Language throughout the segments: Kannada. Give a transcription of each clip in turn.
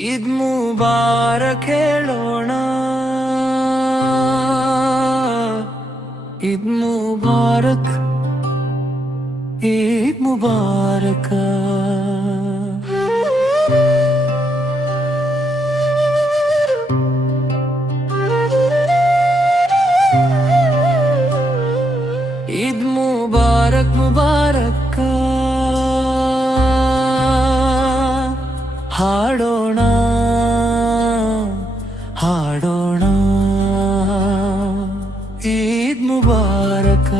ईद मुबारक ಹೇಳೋಣ ईद मुबारक ईद मुबारक ईद मुबारक मुबारक ಹಾಡೋಣ ಹಾಡೋಣ ಈದ್ ಮುಬಾರಕ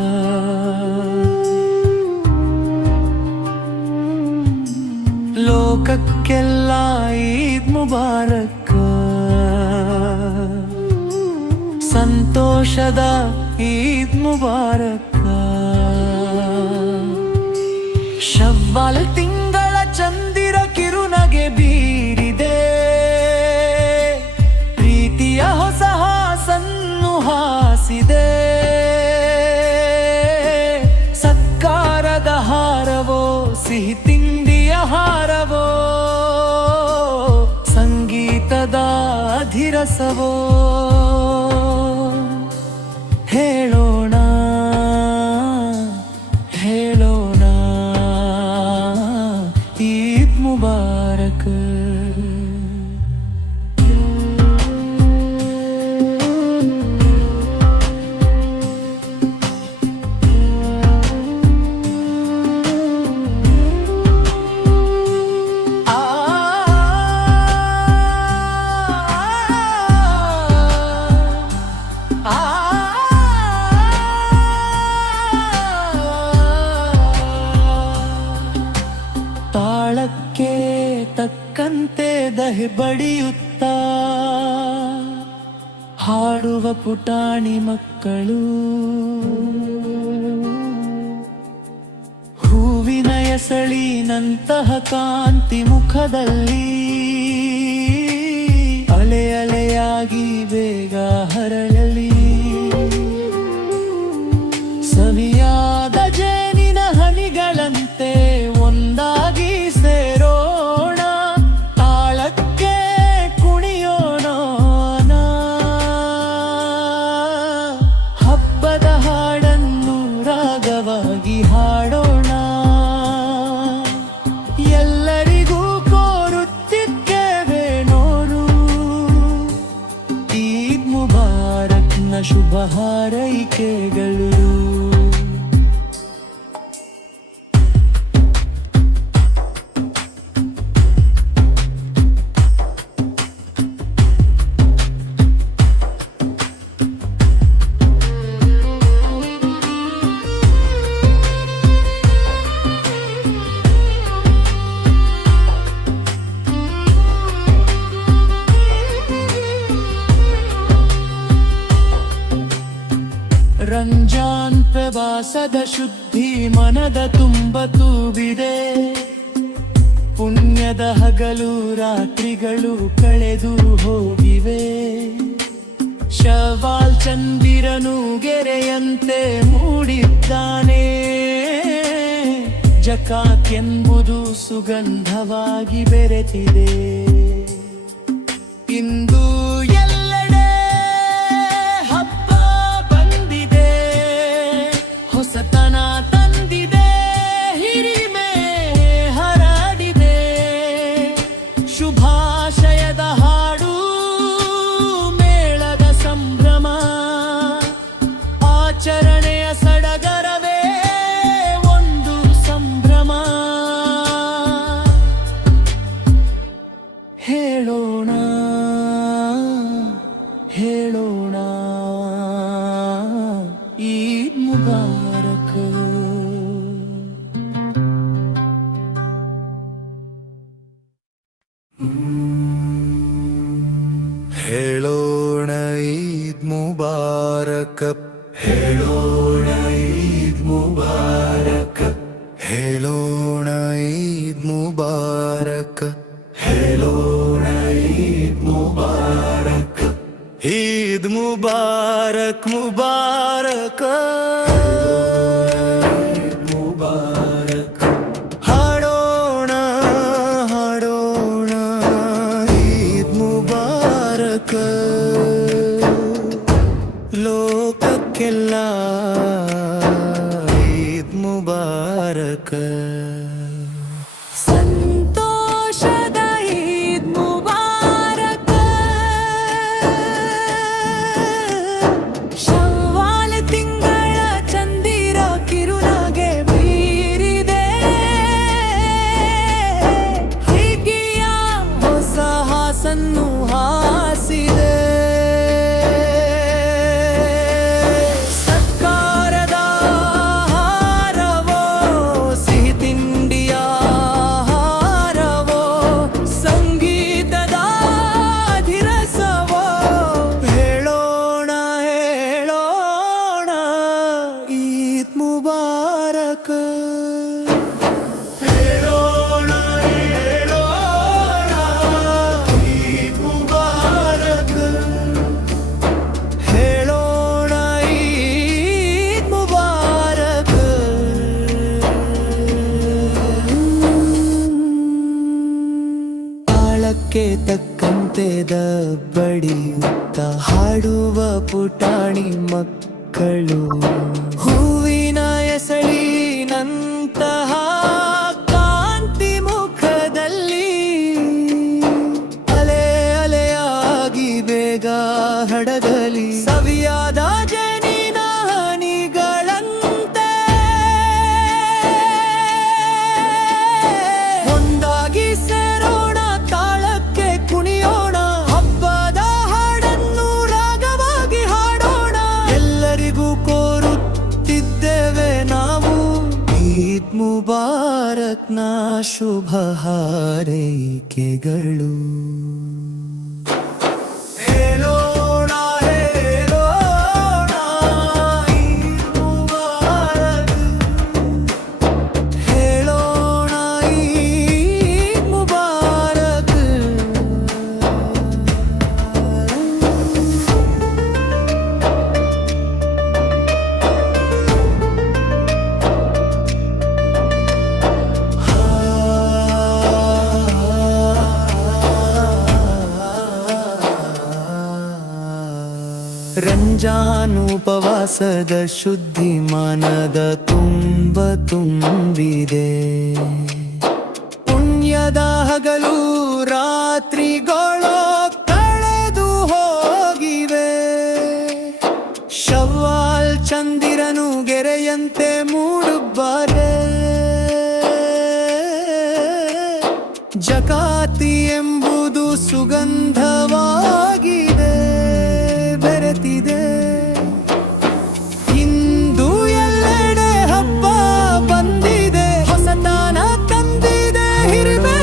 ಲೋಕಕ್ಕೆಲ್ಲ ಈದ್ ಮುಬಾರಕ ಸಂತೋಷದ ಈದ್ ಮುಬಾರಕ ಶವ್ವಾಲ್ ತಿಂಗಳ ಚಂದಿರ ಕಿರುನಗೆ ಬೀರಿದೆ ಪ್ರೀತಿಯ ಹೊಸ ಹಾಸನ್ನು ಹಾಸಿದೆ ಸತ್ಕಾರದ ಹಾರವೋ ಸಿಹಿ ತಿಂಡಿಯ ಹಾರವೋ ಸಂಗೀತದ ಅಧಿರಸವೋ ಹೇಳೋಣ ಹೇಳೋಣ ईद मुबारक ತಾಳಕ್ಕೆ ತಕ್ಕಂತೆ ದಹಿ ಬಡಿಯುತ್ತಾ ಹಾಡುವ ಪುಟಾಣಿ ಮಕ್ಕಳು ಹೂವಿನ ಎಸಳಿನಂತಹ ಕಾಂತಿ ಮುಖದಲ್ಲಿ ಅಲೆ ಅಲೆಯಾಗಿ ಬೇಗ ಹರಳಲಿ ಸವಿಯಾದ ಜೇನಿನ ಹನಿಗಳಂತೆ ಒಂದಾಗಿ ಸೇರೋಣ ತಾಳಕ್ಕೆ ಕುಣಿಯೋಣ ಹಬ್ಬದ ಹಾಡನ್ನು ರಾಗವಾಗಿ ಹಾಡೋಣ ಎಲ್ಲರಿಗೂ ಕೋರುತ್ತಿದ್ದೇವೆ ನೋರು ಈದ್ ಮುಬಾರಕ್ನ ಶುಭ ಹಾರೈಕೆಗಳು ರಂಜಾನ್ ಪ್ರವಾಸದ ಶುದ್ಧಿ ಮನದ ತುಂಬ ತೂಬಿದೆ ಪುಣ್ಯದ ಹಗಲು ರಾತ್ರಿಗಳು ಕಳೆದು ಹೋಗಿವೆ ಶವ್ವಾಲ್ ಚಂದಿರನು ಗೆರೆಯಂತೆ ಮೂಡಿದ್ದಾನೆ ಜಕಾತ್ ಎಂಬುದು ಸುಗಂಧವಾಗಿ ಬೆರೆತಿದೆ ಇಂದು ಎಲ್ಲೆಡೆ ಹಬ್ಬ ಬಂದಿದೆ ಹೊಸತನ ತಂದಿದೆ ಹಿರಿಮೆ ಹರಡಿದೆ ಶುಭಾಶಯದ ಹಾಡು ಮೇಳದ ಸಂಭ್ರಮ ಆಚರಣೆಯ ಸಡಗರವೇ ಒಂದು ಸಂಭ್ರಮ ಹೇಳೋಣ ಮುಬಾರಕ. ಸಂತೋಷದ ಈದ್ ಮುಬಾರಕ. ಶವ್ವಾಲ್ ತಿಂಗಳ ಚಂದಿರ ಕಿರುನಗೆ ಬೀರಿದೆ. ಹಿಗ್ಗಿಯ ಹೊಸ ಹಾಸನ್ನು ಹಾಸಿದೆ. ಸತ್ಕಾರದ ಹಾರವೋ, ಸಿಹಿ ತಿಂಡಿಯ ಹಾರವೋ, ಸಂಗೀತದ ಧಿರಸವೋ, ಹೇಳೋಣ ಹೇಳೋಣ ಈದ್ ಮುಬಾರಕ. ಹೇಳೋಣ ಹೇಳೋಣ ಈದ್ ಮುಬಾರಕ. ಹೇಳೋಣ ಈದ್ ಮುಬಾರಕ. ತಾಳಕ್ಕೆ ತಕ್ಕಂತೆ ದಬ್ಬಡಿಯುತ್ತ ಹಾಡುವ ಪುಟಾಣಿ ಮಕ್ಕಳು, ಹೂವಿನ ಎಸಳಿನಂತಹ ಕಾಂತಿ ಮುಖದಲ್ಲಿ, ಅಲೆ ಅಲೆಯಾಗಿ ಬೇಗ ಹಡಗಲಿ ಸವಿಯಾದ ಜೇನಿನ ಹನಿಗಳಂತೆ. ಒಂದಾಗಿ ಸೇರೋಣ, ತಾಳಕ್ಕೆ ಕುಣಿಯೋಣ, ಹಬ್ಬದ ಹಾಡನ್ನು ರಾಗವಾಗಿ ಹಾಡೋಣ. ಎಲ್ಲರಿಗೂ ಕೋರುತ್ತಿದ್ದೇವೆ ನಾವು ಈದ್ ಮುಬಾರಕ್ನ ಶುಭ ಹಾರೈಕೆಗಳು. ಹೇಳೋಣ ಹೇಳೋಣ ಈದ್ ಮುಬಾರಕ್. ಹೇಳೋಣ ಈದ್ ಮುಬಾರಕ್. ರಂಜಾನ್ ಉಪವಾಸದ ಶುದ್ಧಿ ಮನದ ತುಂಬಿದೆ. ಪುಣ್ಯದ ಹಗಲು ರಾತ್ರಿಗಳು ಕಳೆದು ಹೋಗಿವೆ. ಶವ್ವಾಲ್ ಚಂದಿರನು ಗೆರೆಯಂತೆ ಮೂಡುಬ್ಬಾರೆ. ಜಕಾತಿ ಎಂಬುದು ಸುಗಂಧವಾಗಿದೆ, ಬೆರೆತಿದೆ. ಇಂದು ಎಲ್ಲೆಡೆ ಹಬ್ಬ ಬಂದಿದೆ, ಹೊಸತನ ತಂದಿದೆ, ಹಿರಿಮೆ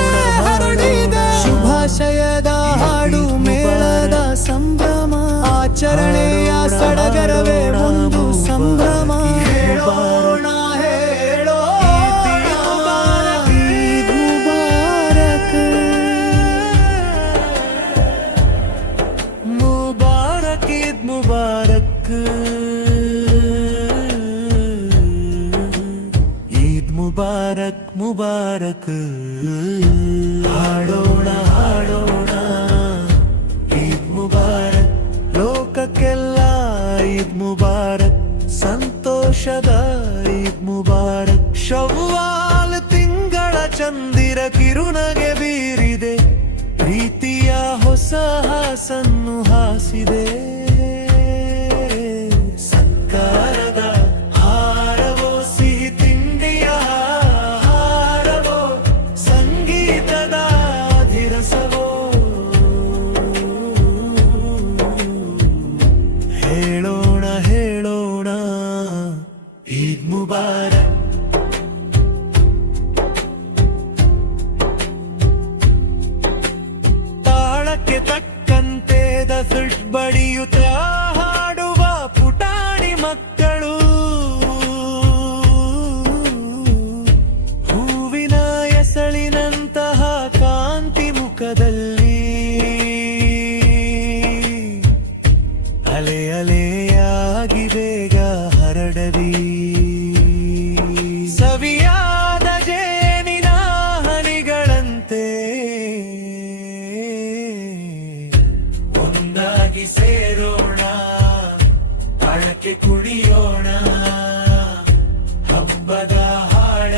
ಹರಡಿದೆ. ಶುಭಾಶಯದ ಹಾಡು ಮೇಳದ ಸಂಭ್ರಮ, ಆಚರಣೆಯ ಸಡಗರವೇ ಒಂದು ಸಂಭ್ರಮ. ಹೇಳೋಣ ಹೇಳೋಣ ಈದ್ ಮುಬಾರಕ್. ಮುಬಾರಕ್ ಈದ್ ಮುಬಾರಕ್. ಈದ್ ಮುಬಾರಕ್ ಮುಬಾರಕ್. ಹಾಡೋಣ ಹಾಡೋಣ ಈದ್ ಮುಬಾರಕ್. ಲೋಕಕ್ಕೆಲ್ಲ ಈದ್ ಮುಬಾರಕ್. ಸಂತೋಷದ ಈದ್ ಮುಬಾರಕ್. ಶವ್ವಾಲ್ ತಿಂಗಳ ಚಂದಿರ ಕಿರುನಗೆ ಬೀರಿದೆ. ಪ್ರೀತಿಯ ಹೊಸ ಹಾಸನ್ನು ಹಾಸಿದೆ. ಸತ್ಕಾರದ ಹಾರವೋ, ಸಿಹಿ ತಿಂಡಿಯ ಹಾರವೋ, ಸಂಗೀತದ ಧಿರಸವೋ, ಹೇಳೋಣ ಹೇಳೋಣ ಈದ್ ಮುಬಾರಕ್. ತಾಳಕ್ಕೆ ತಕ್ಕಂತೆ ದಫಿಟ್ ಬಡಿಯುತ್ತ ಹಾಡುವ ಪುಟಾಣಿ ಮಕ್ಕಳು, ಹೂವಿನ ಎಸಳಿನಂತಹ ಕಾಂತಿ ಮುಖದಲ್ಲಿ, ಅಲೆ ಅಲೆಯಾಗಿ ಬೇಗ ಹರಡಲಿ ಸವಿಯಾದ ಜೇನಿನ ಹನಿಗಳಂತೆ. ಒಂದಾಗಿ ಸೇರೋಣ, ತಾಳಕ್ಕೆ ಕುಡಿಯೋಣ, ಹಬ್ಬದ ಹಾಡ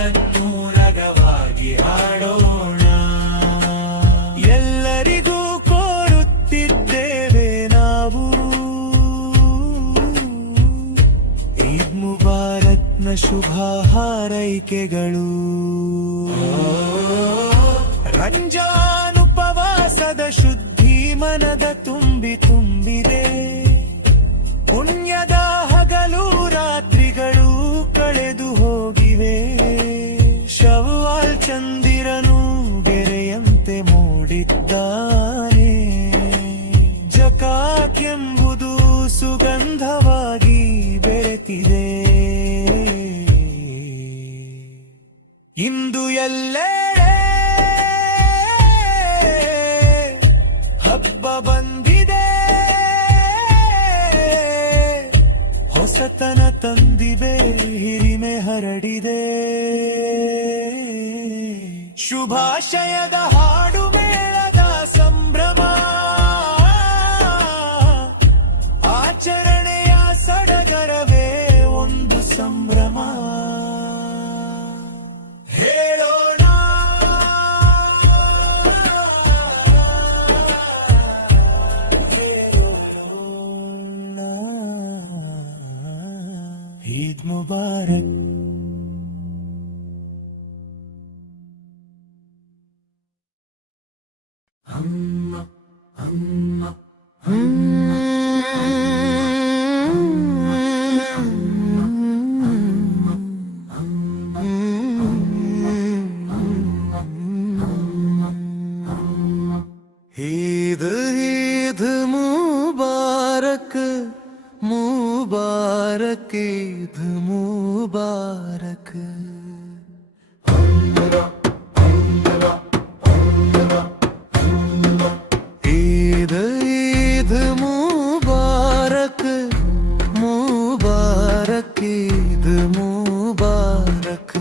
ಶುಭ ಹಾರೈಕೆಗಳು. ರಂಜಾನುಪವಾಸದ ಶುದ್ಧಿ ಮನದ ತುಂಬಿದೆ. ಪುಣ್ಯದ ಹಗಲು ರಾತ್ರಿಗಳು ಕಳೆದು ಹೋಗಿವೆ. ಶವ್ವಾಲ್ ಚಂದಿರನು ಗೆರೆಯಂತೆ ಮೂಡಿದ್ದಾನೆ. ಜಕಾತ್ ಎಂಬುದು ಸುಗಂಧವಾಗಿ ಬೆರೆತಿದೆ. ಇಂದು ಎಲ್ಲೆಡೆ ಹಬ್ಬ ಬಂದಿದೆ. ಹೊಸತನ ತಂದಿದೆ, ಹಿರಿಮೆ ಹರಡಿದೆ. ಶುಭಾಶಯದ ಹಾಡು ಮೇಳದ ಸಂಭ್ರಮ. ಆಚರಣೆಯ ಸಡಗರವೇ ಒಂದು ಸಂಭ್ರಮ. ಹೇಳೋಣ ಈದ್ ಮುಬಾರಕ್. ईद ईद मुबारक मुबारक ईद मुबारक. ईद ईद मुबारक मुबारक ईद मुबारक.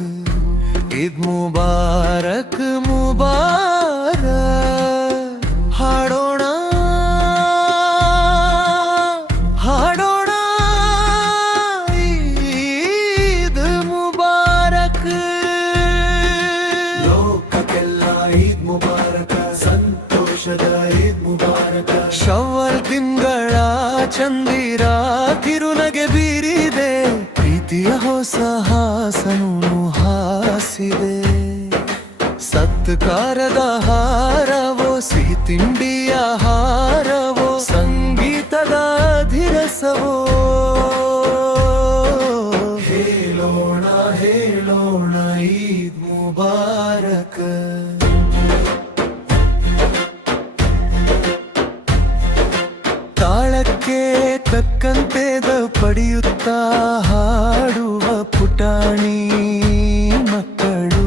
ईद मुबारक मुबारक. ಹಾಡೋಣ ಹಾಡೋಣ ಈದ್ ಮುಬಾರಕ್. ಲೋಕಕ್ಕೆಲ್ಲ ಈದ್ ಮುಬಾರಕ. ಸಂತೋಷದ ಈದ್ ಮುಬಾರಕ. ಶವ್ವಾಲ್ ತಿಂಗಳ ಚಂದಿರ ಕಿರುನಗೆ ಬೀರಿದೆ. ಪ್ರೀತಿಯ ಹೊಸ ಹಾಸನು ಹಾಸಿದೆ. ಸತ್ಕಾರದ ಹಾರವೋ, ಸಿಹಿ ತಿಂಡಿಯ ಹಾರವೋ, ಸಂಗೀತದ ಧಿರಸವೋ. ಹೇಳೋಣ ಹೇಳೋಣ ಈದ್ ಮುಬಾರಕ್. ತಾಳಕ್ಕೆ ತಕ್ಕಂತೆದ ಪಡೆಯುತ್ತಾ ಹಾಡುವ ಪುಟಾಣಿ ಮಕ್ಕಳು.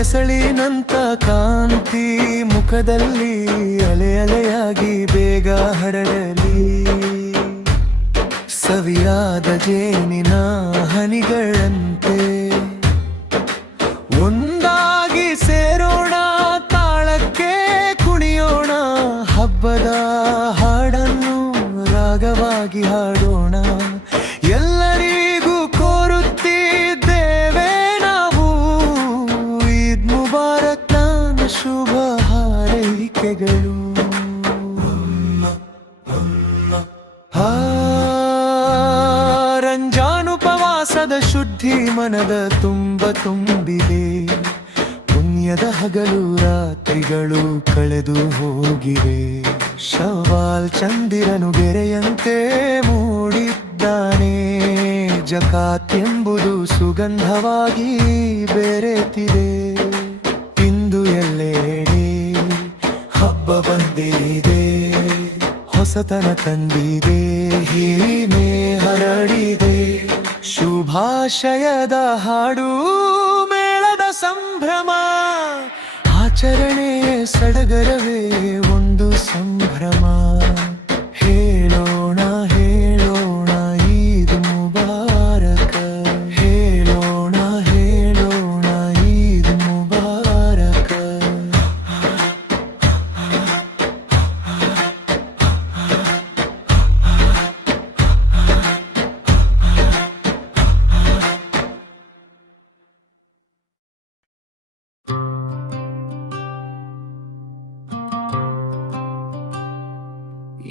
ಎಸಳಿನಂತ ಕಾಂತಿ ಮುಖದಲ್ಲಿ ಅಲೆ ಅಲೆಯಾಗಿ ಬೇಗ ಹರಡಲಿ. ಸವಿಯಾದ ಜೇನಿನ ಹನಿಗಳಂತೆ ಒಂದಾಗಿ ಸೇರೋಣ. ತಾಳಕ್ಕೆ ಕುಣಿಯೋಣ. ಹಬ್ಬದ ಹಾಡನ್ನು ರಾಗವಾಗಿ ಹಾಡೋಣ. ಎಲ್ಲರಿಗೂ ಕೋರುತ್ತಿದ್ದೇವೆ ನಾವು ಈದ್ ಮುಬಾರಕ್. ನನ್ನ ಶುಭ ಹಾರೈಕೆಗಳು. ರಂಜಾನುಪವಾಸದ ಶುದ್ಧಿ ಮನದ ತುಂಬಿದೆ. ಪುಣ್ಯದ ಹಗಲು ರಾತ್ರಿಗಳು ಕಳೆದು ಹೋಗಿವೆ. ಶವ್ವಾಲ್ ಚಂದಿರನು ಗೆರೆಯಂತೆ ಮೂಡಿದ್ದಾನೆ. ಜಕಾತ್ ಎಂಬುದು ಸುಗಂಧವಾಗಿ ಬೆರೆತಿದೆ. ಇಂದು ಎಲ್ಲೆಡೆ ಹಬ್ಬ ಬಂದಿದೆ. ಹೊಸತನ ತಂದಿದೆ, ಹಿರಿಮೆ ಹರಡಿದೆ. ಶುಭಾಶಯದ ಹಾಡು ಮೇಳದ ಸಂಭ್ರಮ. ಆಚರಣೆಯ ಸಡಗರವೇ ಒಂದು ಸಂಭ್ರಮ. ಹೇಳೋಣ ಹೇಳೋಣ ಈದ್ ಮುಬಾರಕ. ಹೇಳೋಣ ಹೇಳೋಣ ಈದ್ ಮುಬಾರಕ.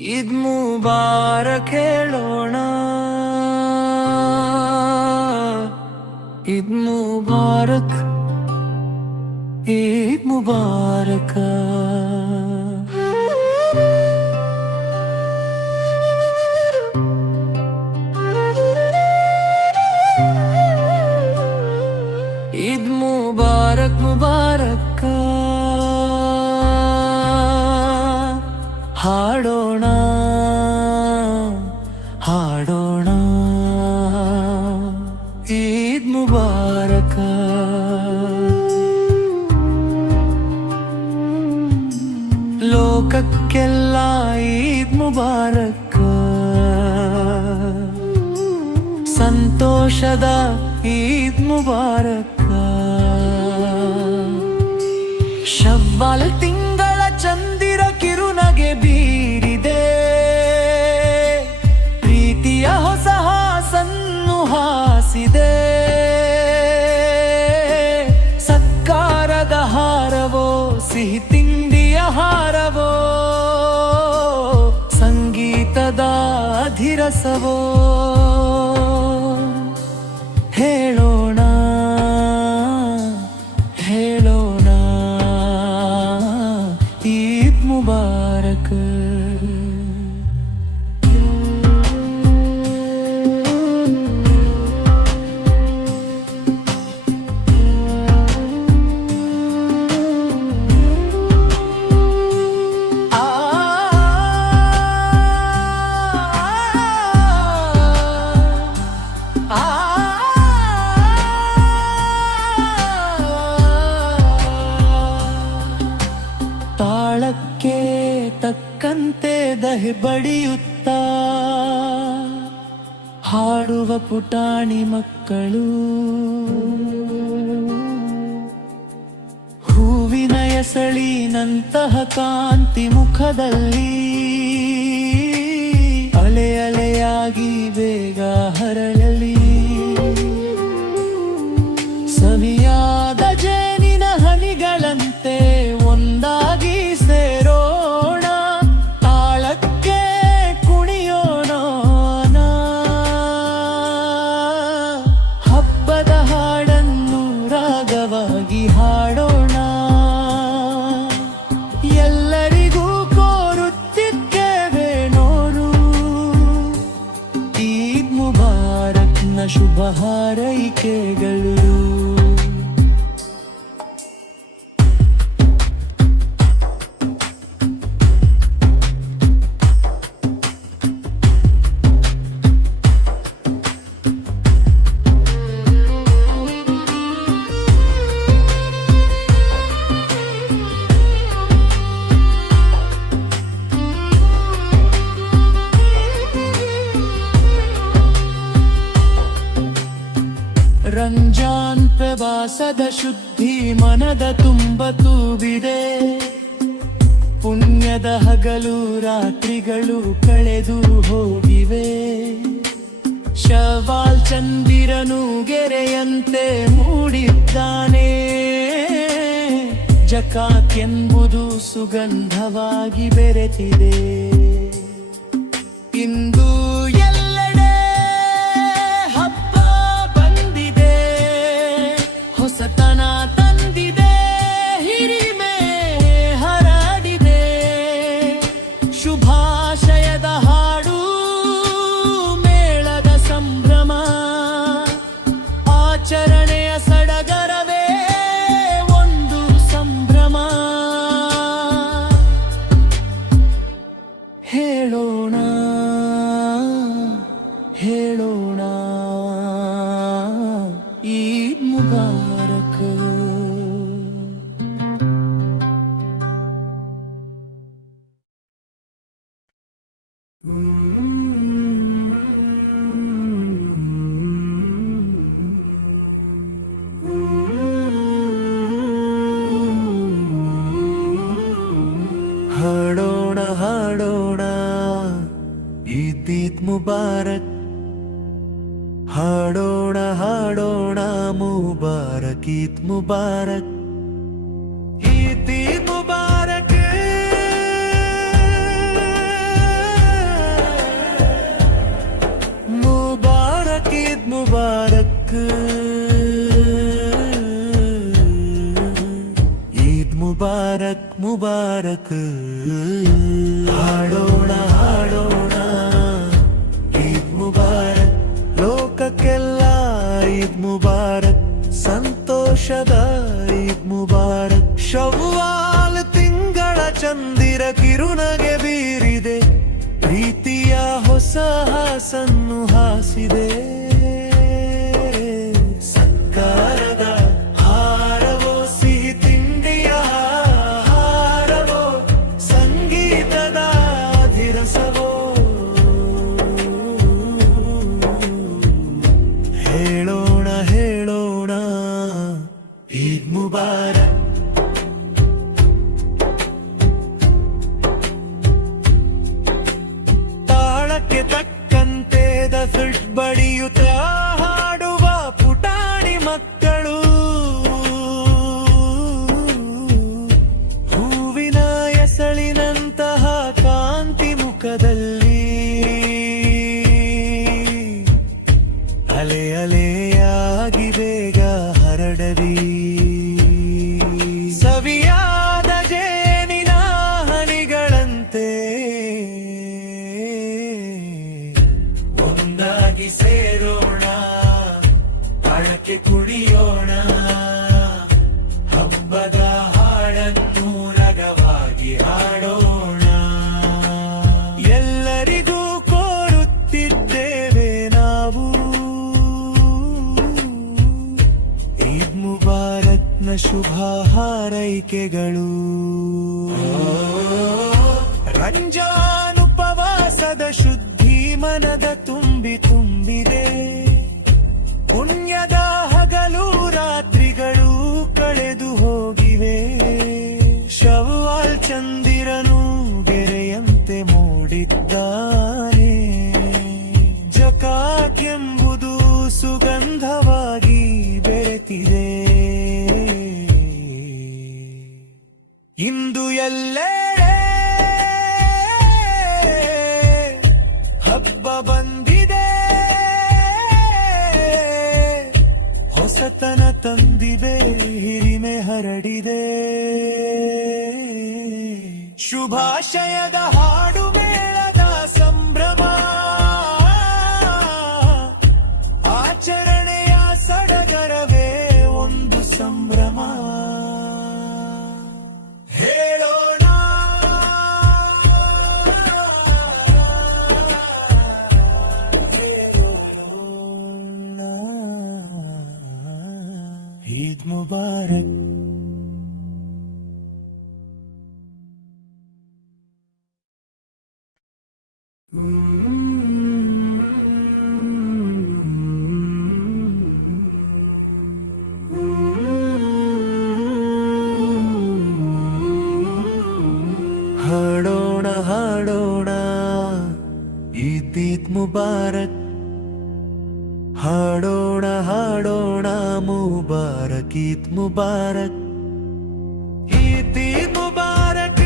ಈದ್ ಮುಬಾರಕ್ ಹೇಳೋಣ. ईद मुबारक, ईद मुबारक। ईद मुबारक मुबारक। ಹಾಡೋಣ ಹಾಡೋಣ ಈದ್ ಮುಬಾರಕ। ಲೋಕಕ್ಕೆಲ್ಲ ಈದ್ ಮುಬಾರಕ, ಸಂತೋಷದ ಈದ್ ಮುಬಾರಕ। ಶವ್ವಾಲ್ ತಿಂಗಳ ಚಂದಿರ ಕಿರುನಗೆ ಬೀರಿದೆ, ಪ್ರೀತಿಯ ಹೊಸ ಹಾಸನ್ನು ಹಾಸಿದೆ। ಸತ್ಕಾರದ ಹಾರವೋ ಸಿಹಿ ತಿಂಡಿಯ ಹಾರವೋ, ಸಂಗೀತದ ಅಧಿರಸವೋ, ಹೇಳೋಣ ಹೇಳೋಣ ಈದ್ ಮುಬಾರಕ್। ತಾಳಕ್ಕೆ ತಕ್ಕಂತೆ ದಹಿ ಬಡಿಯುತ್ತಾ ಹಾಡುವ ಪುಟಾಣಿ ಮಕ್ಕಳು, ಹೂವಿನ ಎಸಳಿನಂತಹ ಕಾಂತಿ ಮುಖದಲ್ಲಿ ಅಲೆ ಅಲೆಯಾಗಿ ಬೇಗ ಹರಳಲಿ। ಸವಿಯಾದ ಜೇನಿನ ಹನಿಗಳಂತೆ ಒಂದಾಗಿ ಸೇರೋಣ, ತಾಳಕ್ಕೆ ಕುಣಿಯೋಣ। ಹಬ್ಬದ ಹಾಡನ್ನು ರಾಗವಾಗಿ ಹಾಡೋಣ, ಎಲ್ಲರಿಗೂ ಕೋರುತ್ತಿದ್ದೇವೆ ನೋರು ಈದ್ ಮುಬಾರಕ್ನ ಶುಭ ಹಾರೈಕೆಗಳು। ರಂಜಾನ್ ಪ್ರವಾಸದ ಶುದ್ಧಿ ಮನದ ತುಂಬ ತೂಬಿದೆ, ಪುಣ್ಯದ ಹಗಲು ರಾತ್ರಿಗಳು ಕಳೆದು ಹೋಗಿವೆ। ಶವಾಲ್ ಚಂದಿರನು ಗೆರೆಯಂತೆ ಮೂಡಿದ್ದಾನೆ, ಜಕಾತ್ ಎಂಬುದು ಸುಗಂಧವಾಗಿ ಬೆರೆತಿದೆ। ಇಂದು ಎಲ್ಲೆಡೆ ಹಬ್ಬ ಬಂದಿದೆ, ಹೊಸತನ ತಂದಿದೆ, ಹಿರಿಮೆ ಹರಡಿದೆ। ಶುಭಾಶಯದ ಹಾಡು ಮೇಳದ ಸಂಭ್ರಮ, ಆಚರಣೆಯ ಸಡಗರವೇ ಒಂದು ಸಂಭ್ರಮ। ಹೇಳೋಣ ಹೇಳೋಣ ಈದ್ ಮುಬಾರಕ್। ಹಾಡೋಣ ಹಾಡೋಣ ಈದ್ ಮುಬಾರಕ್, ಹಾಡೋಣ ಹಾಡೋಣ ಮುಬಾರಕ್ ಈದ್ ಮುಬಾರಕ್, ಈದ್ ಮುಬಾರಕ್। ಮುಬಾರಕ್ ಈದ್ ಮುಬಾರಕ್। ಲೋಕಕ್ಕೆಲ್ಲ ಈದ್ ಮುಬಾರಕ್, ಸಂತೋಷದ ಈದ್ ಮುಬಾರಕ್. ಶವ್ವಾಲ್ ತಿಂಗಳ ಚಂದಿರ ಕಿರುನಗೆ ಬೀರಿದೆ, ಪ್ರೀತಿಯ ಹೊಸ ಹಾಸನ್ನು ಹಾಸಿದೆ. ಸತ್ಕಾರದ ಹಾರವೋ, ಸಿಹಿ ತಿಂಡಿಯ ಹಾರವೋ, ಸಂಗೀತದ ಧಿರಸವೋ, ಹೇಳೋಣ ಹೇಳೋಣ ಈದ್ ಮುಬಾರಕ್. ತಾಳಕ್ಕೆ ತಕ್ಕಂತೆ ದಫಿಟ್ ಬಡಿಯುತ್ತ ಹಾಡುವ ಪುಟಾಣಿ ಮಕ್ಕಳು, ಹೂವಿನ ಎಸಳಿನಂತಹ ಕಾಂತಿ ಮುಖದಲ್ಲಿ ಅಲೆ ಅಲೆಯಾಗಿ ಬೇಗ ಹರಡಲಿ. ಸವಿಯಾದ ಜೇನಿನ ಹನಿಗಳಂತೆ ಒಂದಾಗಿ ಸೇರೋಣ, ತಾಳಕ್ಕೆ ಕುಡಿಯೋಣ, ಹಬ್ಬದ ಹಾಡನ್ನು ರಗವಾಗಿ ಹಾಡೋಣ. ಎಲ್ಲರಿಗೂ ಕೋರುತ್ತಿದ್ದೇವೆ ನಾವು ಈದ್ ಮುಬಾರಕ್ನ ಶುಭ ಹಾರೈಕೆಗಳು. ರಂಜಾನ್ ಉಪವಾಸದ ಶುದ್ಧಿ ಮನದ ತುಂಬಿ ತುಂಬಿದೆ, ಪುಣ್ಯದ ಹಗಲು ರಾತ್ರಿಗಳು ಕಳೆದು ಹೋಗಿವೆ. ಶವ್ವಾಲ್ ಚಂದಿರನು ಗೆರೆಯಂತೆ ಮೂಡಿದ್ದಾನೆ, ಜಕಾತ್ ಎಂಬುದು ಸುಗಂಧವಾಗಿ ಬೆರೆತಿದೆ. ಇಂದು ಎಲ್ಲೆಡೆ ಹಬ್ಬ ಬಂದಿದೆ, ಹೊಸತನ ತಂದಿದೆ, ಹಿರಿಮೆ ಹರಡಿದೆ. ಶುಭಾಶಯದ ಹಾಡು ಮೇಳದ ಸಂಭ್ರಮ, ಆಚರಣೆಯ ಸಡಗರವೇ ಒಂದು ಸಂಭ್ರಮ. ಹೇಳೋಣ ಹೇಳೋಣ ಈದ್ ಮುಬಾರಕ್. ಹಾಡೋಣ ಹಾಡೋಣ ಈದ್ ಮುಬಾರಕ್, ಹಾಡೋಣ ಹಾಡೋಣ ಮುಬಾರಕ್ ಈದ್ ಮುಬಾರಕ್, ಈದ್ ಮುಬಾರಕ್.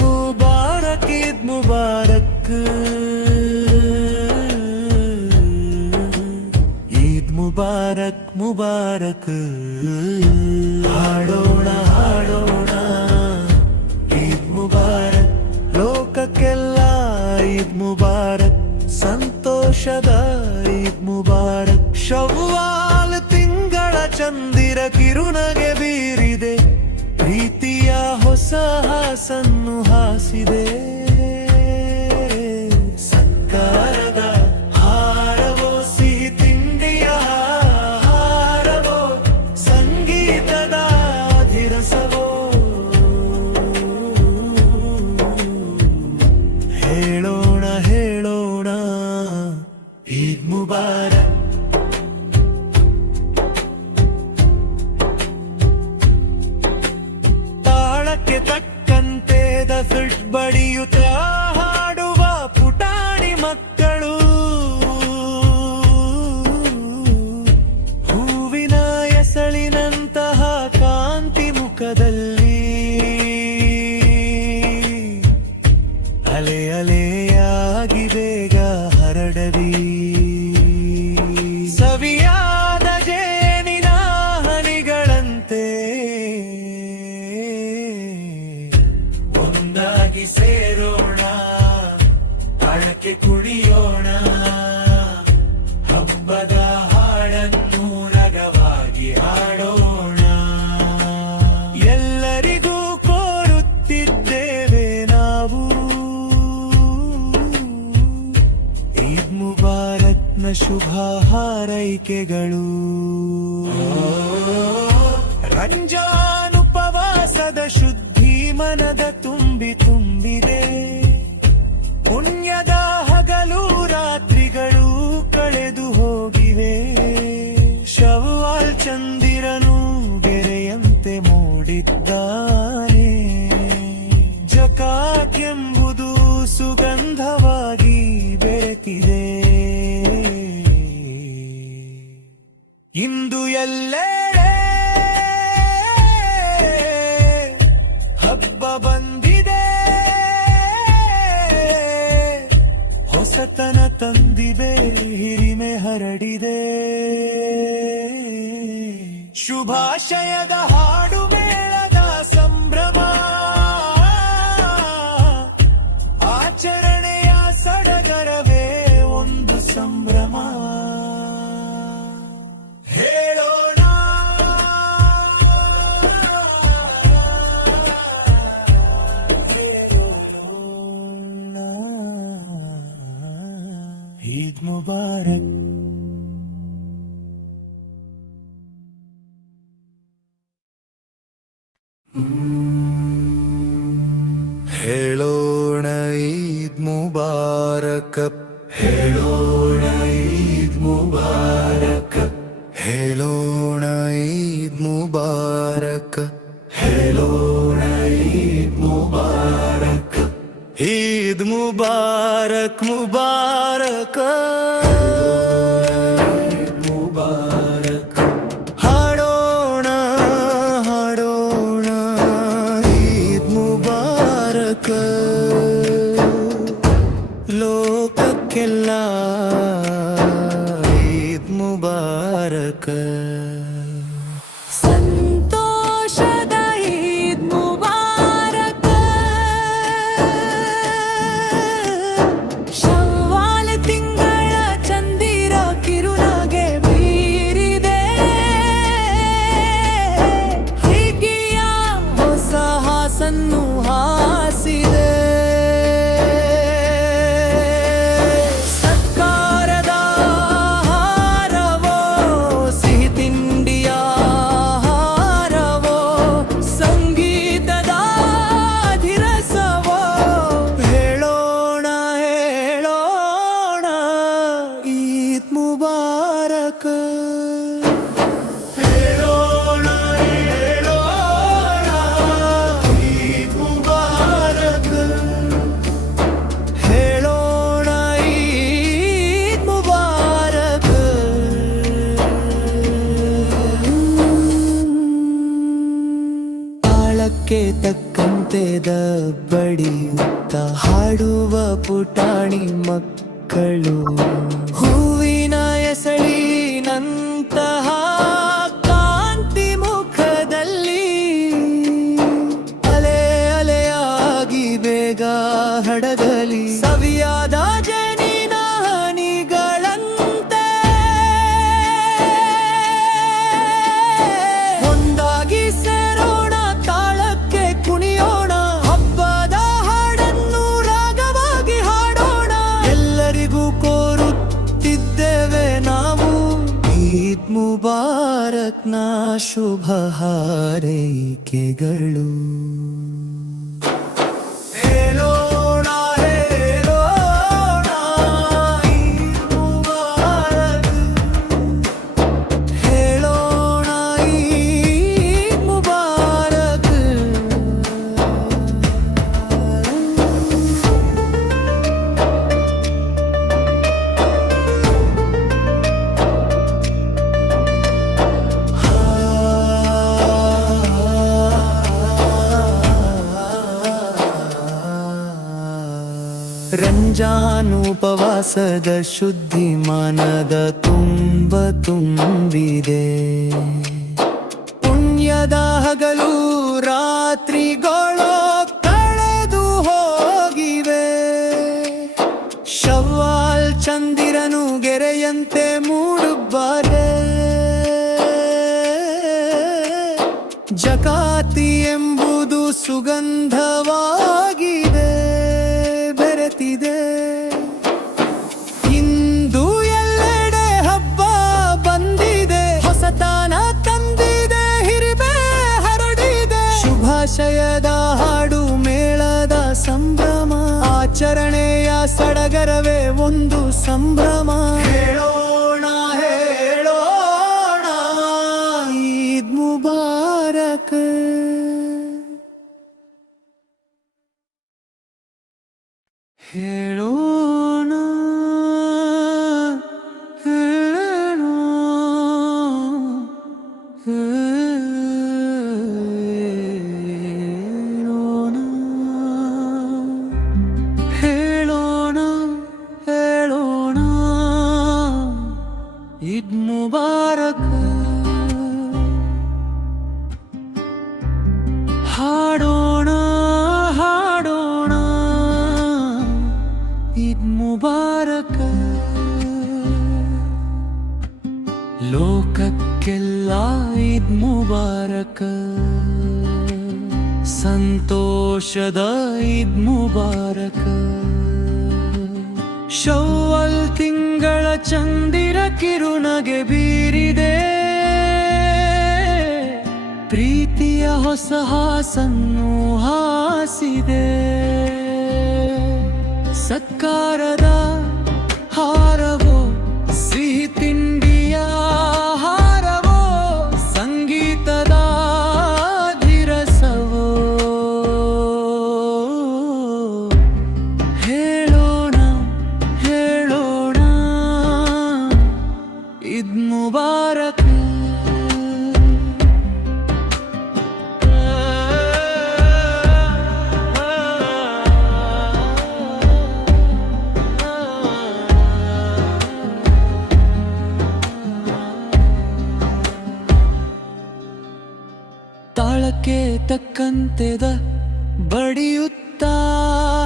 ಮುಬಾರಕ್ ಈದ್ ಮುಬಾರಕ್, ಈದ್ ಮುಬಾರಕ್ ಮುಬಾರಕ್. ಹಾಡೋಣ ಹಾಡೋಣ ಈದ್ ಮುಬಾರಕ್, ಲೋಕಕ್ಕೆಲ್ಲ ಈದ್ ಮುಬಾರಕ್, ಸಂತೋಷದ ಈದ್ ಮುಬಾರಕ್. ಶವ್ವಾಲ್ ತಿಂಗಳ ಚಂದಿರ ಕಿರುನಗೆ ಬೀರಿದೆ, ಪ್ರೀತಿಯ ಹೊಸ ಹಾಸನ್ನು ಹಾಸಿದೆ. ಸತ್ಕಾರದ ಹಾರವೋ, ಸಿಹಿ ತಿಂಡಿಯ ಹಾರವೋ, ಸಂಗೀತದ ಧಿರಸವೋ, ಹೇಳೋಣ ಹೇಳೋಣ ಈದ್ ಮುಬಾರಕ್. ತಾಳಕ್ಕೆ ತಕ್ಕಂತೆ ದಫಿಟ್ ಬಡಿಯುತ್ತ ಹಾಡುವ ಪುಟಾಣಿ ಮಕ್ಕಳು, ಹೂವಿನ ಎಸಳಿನಂತಹ ಕಾಂತಿ ಮುಖದಲ್ಲಿ ಅಲೆ ಅಲೆಯಾಗಿ ಬೇಗ ಹರಡಲಿ. ಸವಿಯಾದ ಜೇನಿನ ಹನಿಗಳಂತೆ ಒಂದಾಗಿ ಸೇರೋಣ, ತಾಳಕ್ಕೆ ಕುಣಿಯೋಣ, ಹಬ್ಬದ ಹಾಡನ್ನು ನಗವಾಗಿ ಹಾಡೋಣ. ಎಲ್ಲರಿಗೂ ಕೋರುತ್ತಿದ್ದೇವೆ ನಾವು ಈದ್ ಮುಬಾರಕ್ನ ಶುಭ ಹಾರೈಕೆಗಳು. ರಂಜಾನ್ ಉಪವಾಸದ ಶುದ್ಧಿ ಮನದ ತುಂಬಿದೆ, ಪುಣ್ಯದ ಹಗಲು ರಾತ್ರಿಗಳು ಕಳೆದು ಹೋಗಿವೆ. ಶವ್ವಾಲ್ ಚಂದಿರನು ಗೆರೆಯಂತೆ ಮೂಡಿದ್ದಾನೆ, ಜಕಾತ್ ಎಂಬುದು ಸುಗಂಧವಾಗಿ ಬೆರೆತಿದೆ. ಇಂದು ಎಲ್ಲೆಡೆ ಹಬ್ಬ ಬಂದಿದೆ, ಹೊಸತನ ತಂದಿವೆ, ಹಿರಿಮೆ ಹರಡಿದೆ. ಶುಭಾಶಯದ ಹಾಡು ಮೇಳದ ಸಂಭ್ರಮ, ಆಚರಣೆಯ ಸಡಗರವೇ ಒಂದು ಸಂಭ್ರಮ. ಹೇಳೋಣ ಈದ್ ಮುಬಾರಕ್. ಹೇಳೋಣ ಈದ್ ಮುಬಾರಕ್, ಹೇಳೋಣ ಈದ್ ಮುಬಾರಕ್, ಹೇಳೋಣ ಈದ್ ಮುಬಾರಕ್, ಹೇಳೋಣ ಈದ್ ಮುಬಾರಕ್. ಈದ್ ಮುಬಾರಕ್ ಮುಬಾರಕ್ ಮುಬಾರಕ್. ಹಾಡೋಣ ಹಾಡೋಣ ಈದ್ ಮುಬಾರಕ್, ಲೋಕಕ್ಕೆಲ್ಲ ಈದ್ ಮುಬಾರಕ್. ಸಂತೋಷದ ಈದ್ ಮುಬಾರಕ್, ಶವ್ವಾಲ್ ತಿಂಗಳ ಚಂದಿರ ಕಿರುನಗೆ ಬೀರಿದೆ, ಹಿಗ್ಗಿಯ ಹೊಸ ಹಾಸನ್ನು ಹಾಸಿದೆ. ಸತ್ಕಾರದ ಹಾರವೋ, ಸಿಹಿ ತಿಂಡಿಯ ಹಾರವೋ, ಸಂಗೀತದ ಧಿರಸವೋ. ಹೇಳೋಣ ಹೇಳೋಣ ಈದ್ ಮುಬಾರಕ್, ಹೇಳೋಣ ಹೇಳೋಣ ಈದ್ ಮುಬಾರಕ್, ಹೇಳೋಣ ಈದ್ ಮುಬಾರಕ್. ತಾಳಕ್ಕೆ ತಕ್ಕಂತೆ ದಬ್ಬಡಿಯುತ್ತ ಹಾಡುವ ಪುಟಾಣಿ ಮಕ್ಕಳು, ಹೂವಿನ ಎಸಳಿನಂತಹ ಕಾಂತಿ ಮುಖದಲ್ಲಿ, ಅಲೆ ಅಲೆಯಾಗಿ ಬೇಗ ಹಡಗಲಿ, ಸವಿಯಾದ ಜನಿನ ಹನಿಗಳಂತೆ ಒಂದಾಗಿ ಸೇರೋಣ, ತಾಳಕ್ಕೆ ಕುಣಿಯೋಣ, ಹಬ್ಬದ ಹಾಡನ್ನು ರಾಗವಾಗಿ ಹಾಡೋಣ. ಎಲ್ಲರಿಗೂ ಕೋರುತ್ತಿದ್ದೇವೆ ನಾವು ಈದ್ ಮುಬಾರಕ್ನ ಶುಭ ಹಾರೈಕೆಗಳು. ಹೇಳೋಣ ಹೇಳೋಣ ಈದ್ ಮುಬಾರಕ್, ಹೇಳೋಣ ಈದ್ ಮುಬಾರಕ್. ರಂಜಾನ್ ಉಪವಾಸದ ಶುದ್ಧಿ ಮನದ ತುಂಬಿದೆ, ಪುಣ್ಯದ ಹಗಲು ರಾತ್ರಿಗಳು ಕಳೆದು ಹೋಗಿವೆ. ಶವ್ವಾಲ್ ಚಂದಿರನು ಗೆರೆಯಂತೆ ಮೂಡುಬ್ಬಾರೆ ಜಕಾತಿ ಎಂಬುದು ಸುಗಂಧವಾಗಿದೆ ಬೆರೆತಿದೆ ಇಂದು ಎಲ್ಲೆಡೆ ಹಬ್ಬ ಬಂದಿದೆ ಹೊಸತನ ತಂದಿದೆ ಹಿರಿಮೆ ಹರಡಿದೆ ಶುಭಾಶಯದ ಹಾಡು ಮೇಳದ ಸಂಭ್ರಮ ಆಚರಣೆಯ ಸಡಗರವೇ ಒಂದು ಸಂಭ್ರಮ ಹೇಳೋಣ ಹೇಳೋಣ ಈದ್ ಮುಬಾರಕ್ ಹೇಳೋಣ ಹೇಳೋಣ ಹೇಳೋಣ ಹೇಳೋಣ ಈದ್ ಮುಬಾರಕ್ ಹಾಡೋಣ ಹಾಡೋಣ ಈದ್ ಮುಬಾರಕ್ ಲೋಕಕ್ಕೆಲ್ಲ ಈದ್ ಮುಬಾರಕ್ ಸಂತೋಷದ ಈದ್ ಮುಬಾರಕ್ ಶವ್ವಲ್ ತಿಂಗಳ ಚಂದಿರ ಕಿರುನಗೆ ಬೀರಿದೆ ಪ್ರೀತಿಯ ಹೊಸ ಹಾಸನ್ನು ಹಾಸಿದೆ ಸತ್ಕಾರದ ಹಾರವೋ ಸಿಹಿ ತಿಂಡಿಯ ಹಾರವೋ ಸಂಗೀತದ ಧಿರಸವೋ ಹೇಳೋಣ ಹೇಳೋಣ ಈದ್ ಮುಬಾರಕ್ ತಾಳಕ್ಕೆ ತಕ್ಕಂತೆದ ಬಡಿಯುತ್ತಾ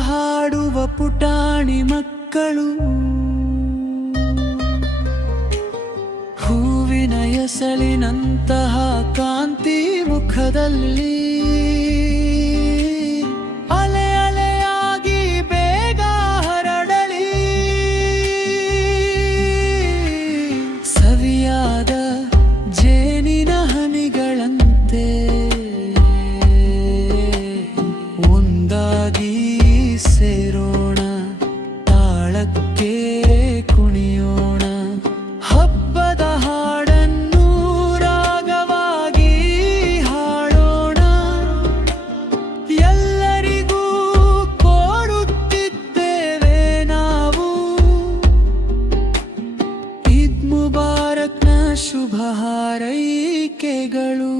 ಹಾಡುವ ಪುಟಾಣಿ ಮಕ್ಕಳು ಹೂವಿನ ಎಸಳಿನಂತಹ ಕಾಂತಿ ಮುಖದಲ್ಲಿ ಅಲೆ ಅಲೆಯಾಗಿ ಬೇಗ ಹರಡಲಿ ಸವಿಯಾದ ಜೇನಿನ ಹನಿಗಳಂತೆ ಒಂದಾಗಿ ಸೇರೋಣ ತಾಳಕ್ಕೆ ಕುಣಿಯೋಣ ಹಬ್ಬದ ಹಾಡನ್ನು ರಾಗವಾಗಿ ಹಾಡೋಣ ಎಲ್ಲರಿಗೂ ಕೋರುತ್ತಿದ್ದೇವೆ ನಾವು ಈದ್ ಮುಬಾರಕ್ನ ಶುಭ ಹಾರೈಕೆಗಳು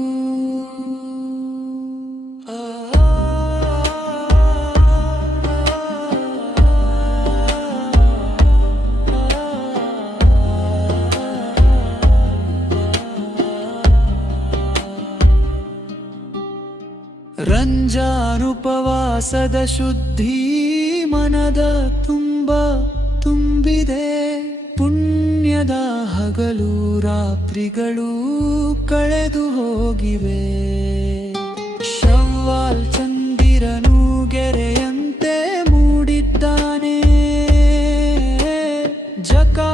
ರಂಜಾನುಪವಾಸದ ಶುದ್ಧಿ ಮನದ ತುಂಬ ತುಂಬಿದೆ ಪುಣ್ಯದ ಹಗಲು ರಾತ್ರಿಗಳು ಕಳೆದು ಹೋಗಿವೆ ಶವ್ವಾಲ್ ಚಂದಿರನು ಗೆರೆಯಂತೆ ಮೂಡಿದ್ದಾನೆ ಜಕಾ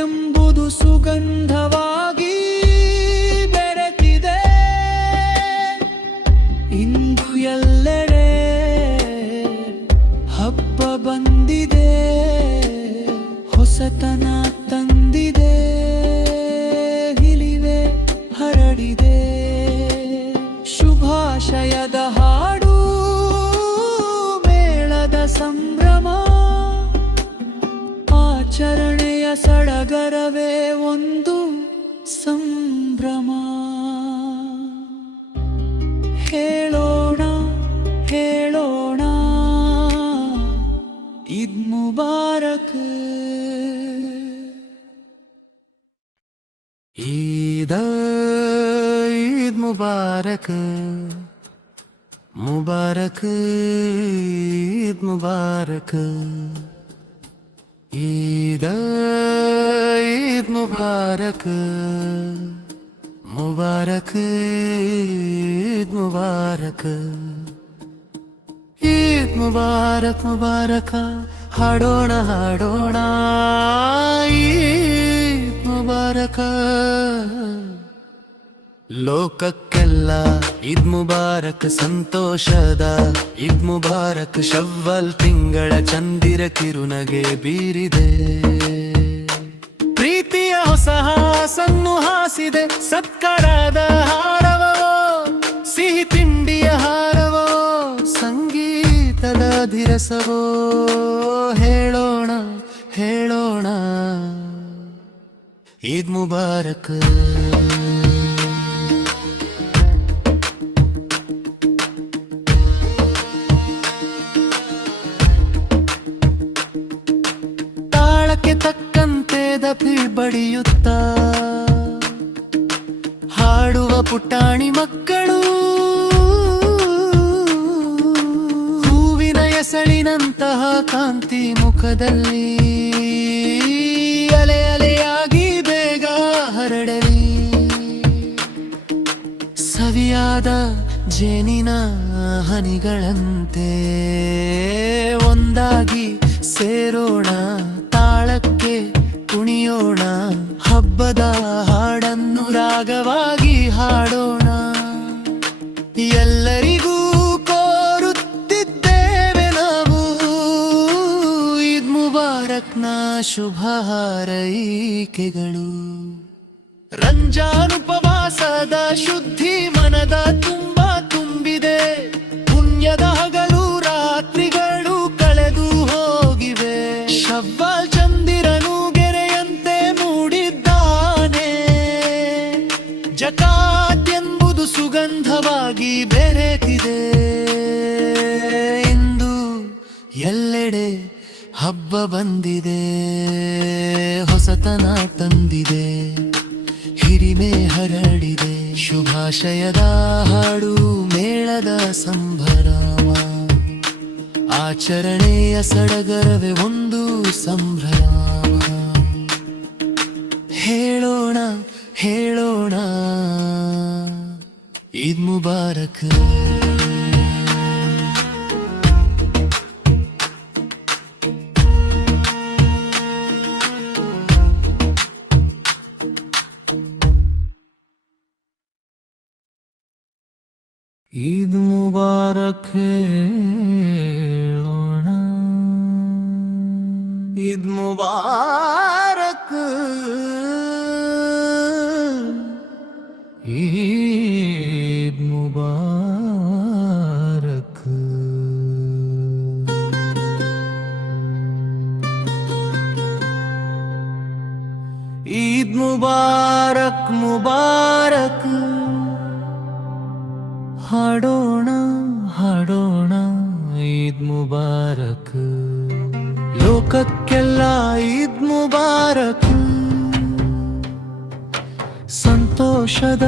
ಎಂಬುದು ಸುಗಂಧವಾಗಿ ಬೆರೆತಿದೆ ಇಂದು ಎಲ್ಲೆಡೆ ಹಬ್ಬ ಬಂದಿದೆ ಹೊಸತನ ತಂದಿದೆ ಹಿಲಿವೆ ಹರಡಿದೆ ಶುಭಾಶಯದ ಹಾಡು ಮೇಳದ ಸಂಭ್ರಮ ಆಚರಣೆಯ ಸಡಗರವೇ ಒಂದು ಸಂಭ್ರಮ ಹೇಳೋಣ ಹೇಳೋಣ ಈದ್ ಮುಬಾರಕ್ ಈದ್ ಮುಬಾರಕ್ ಮುಬಾರಕ್ ಈದ್ ಮುಬಾರಕ್ ಈದ್ ಈದ್ ಮುಬಾರಕ್ ಮುಬಾರಕ್ ಈದ್ ಮುಬಾರಕ್ ಈದ್ ಮುಬಾರಕ್ ಮುಬಾರಕ ಹಾಡೋಣ ಹಾಡೋಣ ಈದ್ ಮುಬಾರಕ ಲೋಕಕ್ಕೆಲ್ಲ ಈದ್ ಮುಬಾರಕ್ ಸಂತೋಷದ ಈದ್ ಮುಬಾರಕ್ ಶವ್ವಲ್ ತಿಂಗಳ ಚಂದಿರ ಕಿರುನಗೆ ಬೀರಿದೆ ಪ್ರೀತಿಯ ಹೊಸ ಹಾಸನ್ನು ಹಾಸಿದೆ ಸತ್ಕಾರದ ಹಾರವೋ ಸಿಹಿ ತಿಂಡಿಯ ಹಾರವೋ ಸಂಗೀತದ ಧಿರಸವೋ ಹೇಳೋಣ ಹೇಳೋಣ ಈದ್ ಮುಬಾರಕ್ ತಾಳಕ್ಕೆ ತಕ್ಕಂತೆ ದಪಿ ಬಡಿಯುತ್ತ ಹಾಡುವ ಪುಟಾಣಿ ಮಕ್ಕಳು ಹೂವಿನ ಎಸಳಿನಂತಹ ಕಾಂತಿ ಮುಖದಲ್ಲಿ ಅಲೆ ಅಲೆಯಾಗಿ ಬೇಗ ಹರಡಲಿ ಸವಿಯಾದ ಜೇನಿನ ಹನಿಗಳಂತೆ ಒಂದಾಗಿ ಸೇರೋಣ ತಾಳಕ್ಕೆ ಕುಣಿಯೋಣ ಹಬ್ಬದ ಹಾಡನ್ನು ರಾಗವಾಗಿ ಹಾಡೋಣ ಎಲ್ಲರಿಗೂ ಕೋರುತ್ತಿದ್ದೇವೆ ನಾವು ಈದ್ ಮುಬಾರಕ್ನ ಶುಭ ಹಾರೈಕೆಗಳು ರಂಜಾನ್ ಉಪವಾಸದ ಶುದ್ಧಿ ಮನದ ತುಂಬ ತುಂಬಿದೆ ಪುಣ್ಯದ ಹಗಲು ರಾತ್ರಿಗಳು ಕಳೆದು ಹೋಗಿವೆ ಶವ್ವಾಲ್ ಚಂದಿರನು ಗೆರೆಯಂತೆ ಮೂಡಿದ್ದಾನೆ ಜಕಾತ್ ಎಂಬುದು ಸುಗಂಧವಾಗಿ ಬೆರೆತಿದೆ ಇಂದು ಎಲ್ಲೆಡೆ ಹಬ್ಬ ಬಂದಿದೆ ಹೊಸತನ ತಂದಿದೆ ಹಿರಿಮೆ ಹರಡಿದೆ ಶುಭಾಶಯದ ಹಾಡು ಮೇಳದ ಸಂಭ್ರಮ ಆಚರಣೆಯ ಸಡಗರವೇ ಒಂದು ಸಂಭ್ರಮ ಹೇಳೋಣ ಹೇಳೋಣ ಈದ್ ಮುಬಾರಕ್ ಈದ್ ಮುಬಾರಕ್ ಹೇಳೋಣ ಈದ್ ಮುಬಾರಕ್ ಈದ್ ಮುಬಾರಕ್ ಈದ್ ಮುಬಾರಕ್ ಮುಬಾರಕ್ ಹಾಡೋಣ ಹಾಡೋಣ ಈದ್ ಮುಬಾರಕ್ ಲೋಕಕ್ಕೆಲ್ಲ ಈದ್ ಮುಬಾರಕ್ ಸಂತೋಷದ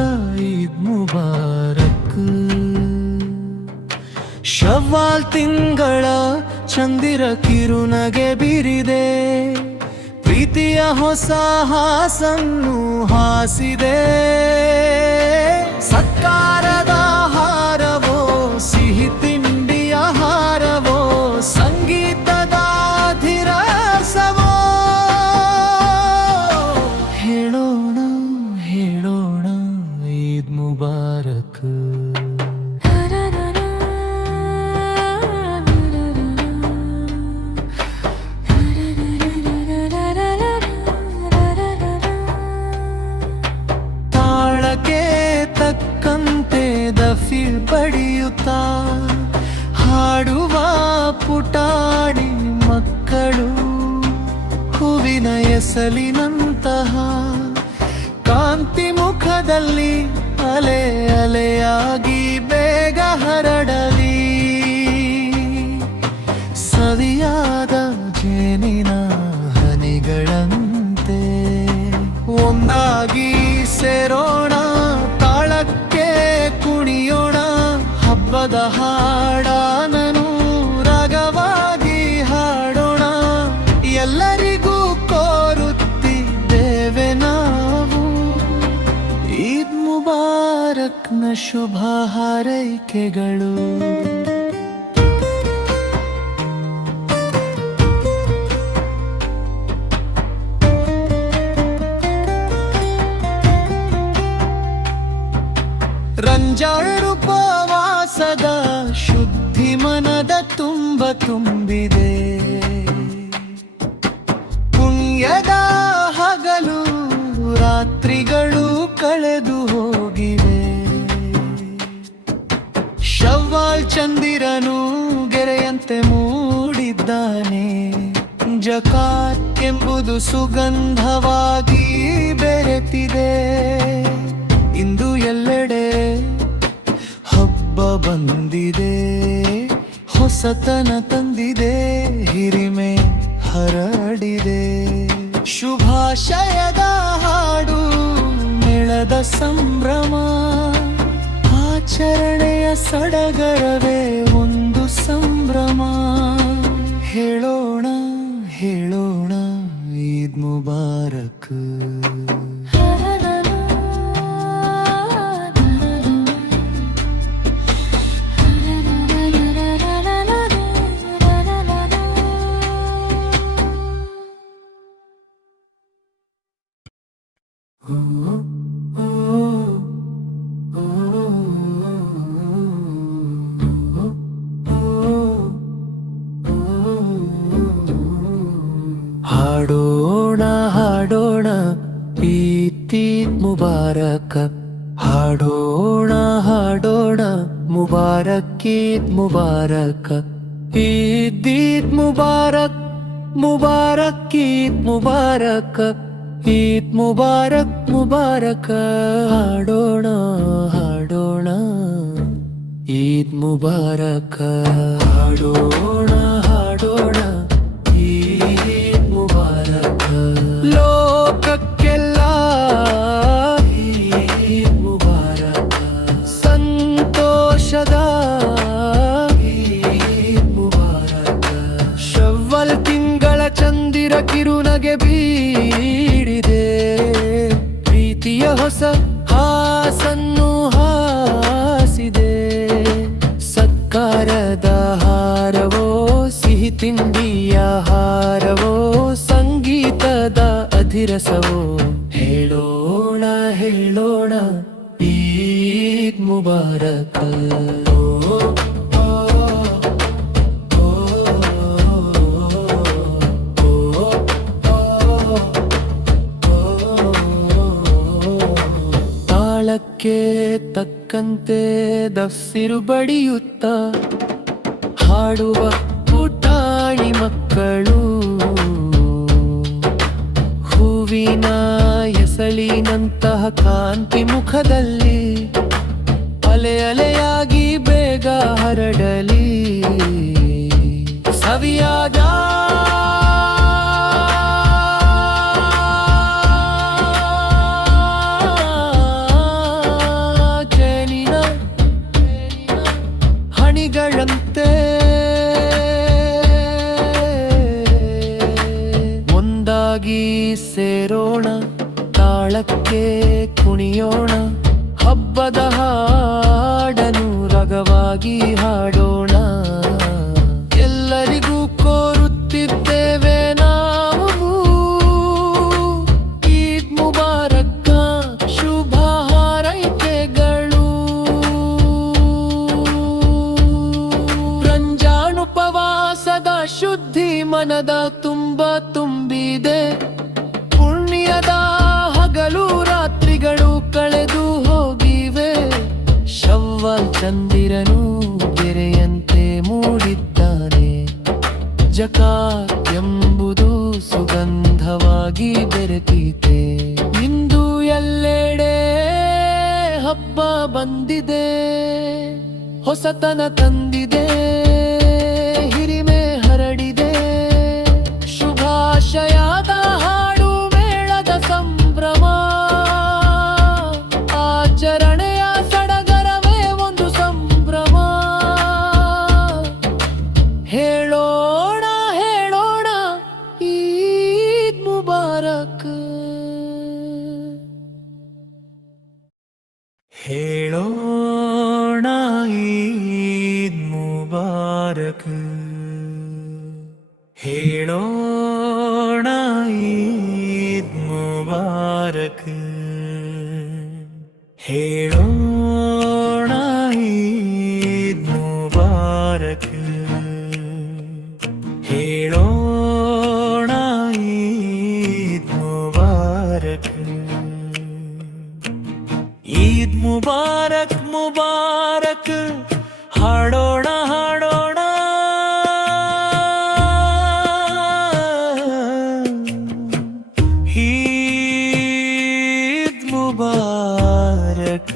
ಈದ್ ಮುಬಾರಕ್ ಶವ್ವಾಲ್ ತಿಂಗಳ ಚಂದಿರ ಕಿರುನಗೆ ಬೀರಿದೆ ಪ್ರೀತಿಯ ಹೊಸ ಹಾಸನ್ನು ಹಾಸಿದೆ ಸತ್ಕಾರದ ಹಾರವೋ ಸಿಹಿ ತಿಂಡಿಯ ಹಾರವೋ ಸಂಗೀತದ ಧಿರಸವೋ ಹೇಳೋಣ ಹೇಳೋಣ ಈದ್ ಮುಬಾರಕ್ ದಫಿಲ್ ಬಡಿಯುತ್ತಾ ಹಾಡುವ ಪುಟಾಣಿ ಮಕ್ಕಳು ಹೂವಿನ ಎಸಲಿನಂತಹ ಕಾಂತಿ ಮುಖದಲ್ಲಿ ಅಲೆ ಅಲೆಯಾಗಿ ಬೇಗ ಹರಡಲಿ ಸವಿಯಾದ ಜೇನಿನ ಹನಿಗಳಂತೆ ಒಂದಾಗಿ ಸೇರೋಣ ತಾಳಕ್ಕೆ ಕುಣಿಯೋಣ ಹಬ್ಬದ ಹಾಡಾನನು ರಾಗವಾಗಿ ಹಾಡೋಣ ಎಲ್ಲರಿಗೂ ಶುಭ ಹಾರೈಕೆಗಳು. ರಂಜಾಳು ಉಪವಾಸದ ಶುದ್ಧಿ ಮನದ ತುಂಬಿದೆ. ಪುಣ್ಯದ ಹಗಲು ರಾತ್ರಿಗಳು ಕಳೆದು ಹೋಗಿವೆ. ಶವ್ವಾಲ್ ಚಂದಿರನು ಗೆರೆಯಂತೆ ಮೂಡಿದ್ದಾನೆ. ಜಕಾತ್ ಎಂಬುದು ಸುಗಂಧವಾಗಿ ಬೆರೆತಿದೆ. ಇಂದು ಎಲ್ಲೆಡೆ ಹಬ್ಬ ಬಂದಿದೆ. ಹೊಸತನ ತಂದಿದೆ, ಹಿರಿಮೆ ಹರಡಿದೆ. ಶುಭಾಶಯದ ಹಾಡು, ಮೇಳದ ಸಂಭ್ರಮ, ಆಚರಣೆಯ ಸಡಗರವೇ ಒಂದು ಸಂಭ್ರಮ. ಹೇಳೋಣ ಹೇಳೋಣ ಈದ್ ಮುಬಾರಕ್. ಹಾಡೋಣ ಹಾಡೋಣ ಈದ್ ಮುಬಾರಕ. ಹಾಡೋಣ ಹಾಡೋಣ ಮುಬಾರಕ್ ಈದ್ ಮುಬಾರಕ. ಈದ್ ಮುಬಾರಕ್, ಮುಬಾರಕ್ ಈದ್ ಮುಬಾರಕ. ಈದ್ ಮುಬಾರಕ್ ಮುಬಾರಕ. ಹಾಡೋಣ ಹಾಡೋಣ ಈದ್ ಮುಬಾರಕ. ಹಾಡೋಣ ಹಾಡೋಣ ಈದ್ ಮುಬಾರಕ. ಲೋಕಕ್ಕೆಲ್ಲ ಈದ್ ಮುಬಾರಕ. ಸಂತೋಷದ ಈದ್ ಮುಬಾರಕ. ಶವ್ವಲ್ ತಿಂಗಳ ಚಂದಿರ ಕಿರುನಗೆ ಬೀಡಿದೆ. ಪ್ರೀತಿಯ ಹೊಸ ಹಾಸನ್ನು ಹಾಸಿದೆ. ಸತ್ಕಾರದ ಹಾರವೋ, ಸಿಹಿ ತಿಂಡಿಯ ಹಾರವೋ, ಸಂಗೀತದ ಅಧಿರಸವೋ. ಹೇಳೋಣ ಹೇಳೋಣ ಈದ್ ಮುಬಾರಕ. ತಾಳಕ್ಕೆ ತಕ್ಕಂತೆ ದಫ್ಸಿರು ಬಡಿಯುತ್ತ ಹಾಡುವ ಪುಟಾಣಿ ಮಕ್ಕಳು. ಹೂವಿನ ಎಸಳಿನಂತಹ ಕಾಂತಿ ಮುಖದಲ್ಲಿ ಅಲೆ ಅಲೆಯಾಗಿ ಬೇಗ ಹರಡಲಿ. ಸವಿಯಾದ ಜೇನಿನ ಹಣಿಗಳಂತೆ ಒಂದಾಗಿ ಸೇರೋಣ. ತಾಳಕ್ಕೆ ಕುಣಿಯೋಣ. ಹಬ್ಬದ ಹಾಡನು ರಗವಾಗಿ ಹಾಡೋಣ. ಎಲ್ಲರಿಗೂ ಕೋರುತ್ತಿದ್ದೇವೆ ನಾವು ಈದ್ ಮುಬಾರಕ ಶುಭ ಹಾರೈಕೆಗಳು. ರಂಜಾನುಪವಾಸದ ಶುದ್ಧಿ ಮನದ ತುಂಬಿದೆ. ಪುಣ್ಯದ ಹಗಲು ರಾತ್ರಿಗಳು ಕಳೆದು ಹೋಗಿವೆ. ಶವ್ವಾಲ್ ಚಂದಿರನು ಗೆರೆಯಂತೆ ಮೂಡಿದ್ದಾನೆ. ಜಕಾತ್ ಎಂಬುದು ಸುಗಂಧವಾಗಿ ಬೆರೆತಿದೆ. ಇಂದು ಎಲ್ಲೆಡೆ ಹಬ್ಬ ಬಂದಿದೆ. ಹೊಸತನ ತಂದಿದೆ, ಹಿರಿಮೆ ಹರಡಿದೆ. ಶುಭಾಶಯದ ಹಾಡು, ಮೇಳದ ಸಂಭ್ರಮ, ಆಚರಣೆಯ ಸಡಗರವೇ ಒಂದು ಸಂಭ್ರಮ. ಹೇಳೋಣ ಹೇಳೋಣ ಈದ್ ಮುಬಾರಕ್. ಹೇಳೋಣ ಮುಬಾರಕ್ ಹೇಳೋಣ ಈದ್ ಮುಬಾರಕ್ ಹೇಳೋಣ ಈದ್ ಮುಬಾರಕ್ ಈದ್ ಮುಬಾರಕ್ ಮುಬಾರಕ್ ಹಾಡೋಣ ಹಾಡೋಣ ಈದ್ ಮುಬಾರಕ್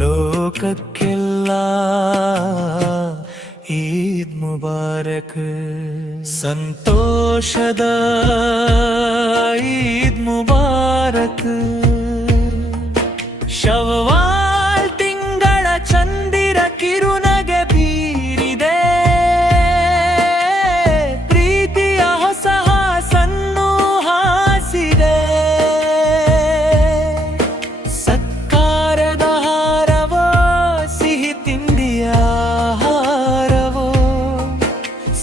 ಲೋಕಕ್ಕೆಲ್ಲ ಈದ್ ಮುಬಾರಕ್ ಸಂತೋಷದ ಈದ್ ಮುಬಾರಕ್ ಶವ್ವಾಲ್ ತಿಂಗಳ ಚಂದಿರ ಕಿರುನಗೆ ಬೀರಿದೆ ಪ್ರೀತಿಯ ಹೊಸ ಹಾಸನ್ನು ಹಾಸಿದೆ ಸತ್ಕಾರದ ಹಾರವೋ ಸಿಹಿ ತಿಂಡಿಯ ಹಾರವೋ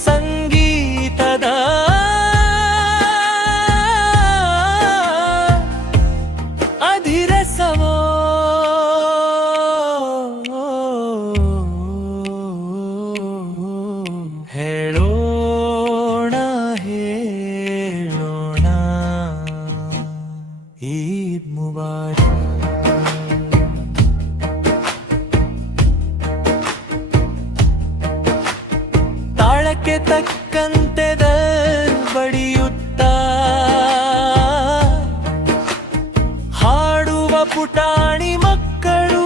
ಸಂಗೀತದ ಅಧಿರಸವೋ ಹೇಳೋಣ ಹೇಳೋಣ ಈದ್ ಮುಬಾರಕ್ ತಾಳಕ್ಕೆ ತಕ್ಕಂತೆ ಬಡಿಯುತ್ತಾ ಹಾಡುವ ಪುಟಾಣಿ ಮಕ್ಕಳು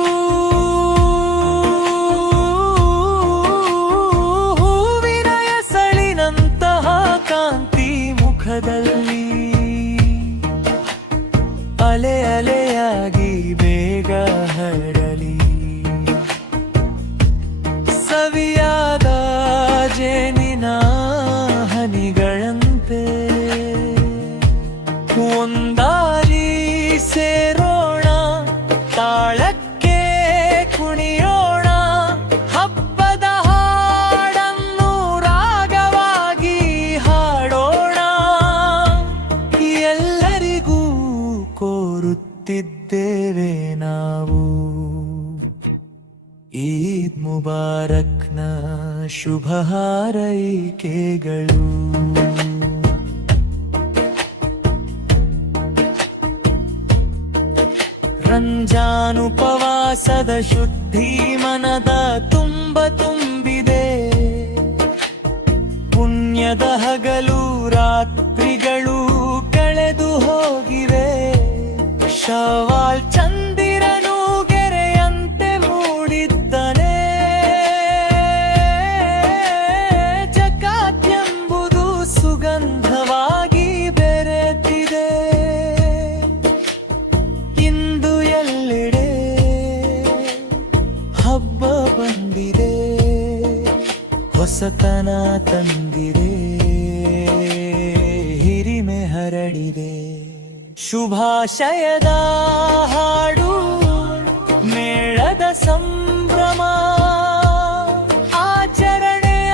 ಹೂವಿನ ಎಸಳಿನಂತಹ ಕಾಂತಿ ಮುಖದಲ್ಲಿ ಅಲೆ ಅಲೆಯಾಗಿ ಬೇಗ ಹರಡಲಿ ಸವಿಯಾದ ಜೇನಿನ ಹನಿಗಳಂತೆ ಒಂದಾರಿ ಸೇರೋಣ ತಾಳಕ್ಕೆ ಕುಣಿಯೋಣ ಹಬ್ಬದ ಹಾಡನ್ನು ರಾಗವಾಗಿ ಹಾಡೋಣ ಎಲ್ಲರಿಗೂ ಕೋರುತ್ತಿದ್ದೇವೆ ನಾವು ಈದ್ ಮುಬಾರಕ್ನ ಶುಭ ಹಾರೈಕೆಗಳು ರಂಜಾನ್ ಉಪವಾಸದ ಶುದ್ಧಿ ಮನದ ತುಂಬಿದೆ ಪುಣ್ಯದ ಹಗಲು ರಾತ್ರಿಗಳು ಕಳೆದು ಹೋಗಿವೆ ಶವಾಲ್ ಚಂದಿರನು ಗೆರೆಯಂತೆ ಮೂಡಿದ್ದನೆ ಜಕಾತ್ ಎಂಬುದು ಸುಗಂಧವಾಗಿ ಬೆರೆತಿದೆ ಇಂದು ಎಲ್ಲೆಡೆ ಹಬ್ಬ ಬಂದಿದೆ ಹೊಸತನ ತಂದಿದೆ ಹಿರಿಮೆ ಹರಡಿದೆ ಶುಭಾಶಯದ ಹಾಡು ಮೇಳದ ಸಂಭ್ರಮ ಆಚರಣೆಯ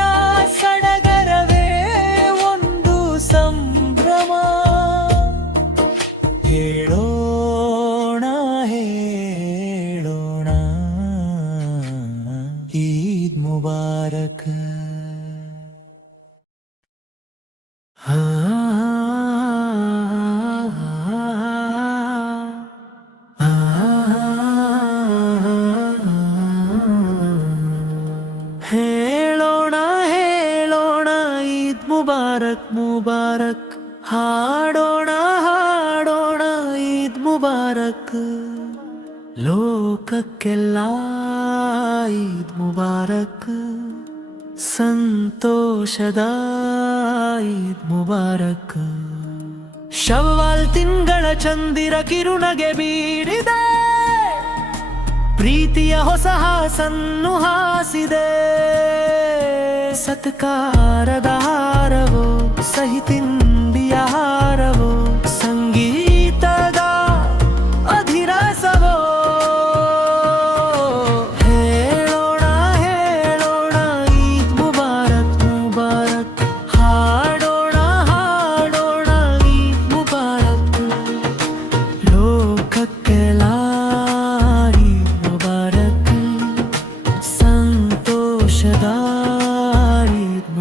ಸಡಗರವೇ ಒಂದು ಸಂಭ್ರಮ ಹೇಳೋಣ ಹೇಳೋಣ ಈದ್ ಮುಬಾರಕ್ ಹೇಳೋಣ ಹೇಳೋಣ ಈದ್ ಮುಬಾರಕ್ ಮುಬಾರಕ್ ಹಾಡೋಣ ಹಾಡೋಣ ಈದ್ ಮುಬಾರಕ್ ಲೋಕಕ್ಕೆಲ್ಲ ಈದ್ ಮುಬಾರಕ್ ಸಂತೋಷದ ಈದ್ ಮುಬಾರಕ್ ಶವ್ವಾಲ್ ತಿಂಗಳ ಚಂದಿರ ಕಿರುನಗೆ ಬೀರಿದೆ ಪ್ರೀತಿಯ ಹೊಸ ಹಾಸನ್ನು ಹಾಸಿದೆ ಸತ್ಕಾರದ ಹಾರವೋ ಸಹಿ ತಿಂಡಿಯ ಹಾರವೋ ಸಂಗೀತದ ಅಧಿರಸವೋ ಹೇಳೋಣ ಹೇಳೋಣ ಈದ್ ಮುಬಾರಕ್ ಮುಬಾರಕ್ ಹಾಡೋಣ ಹಾಡೋಣ ಈದ್ ಮುಬಾರಕ್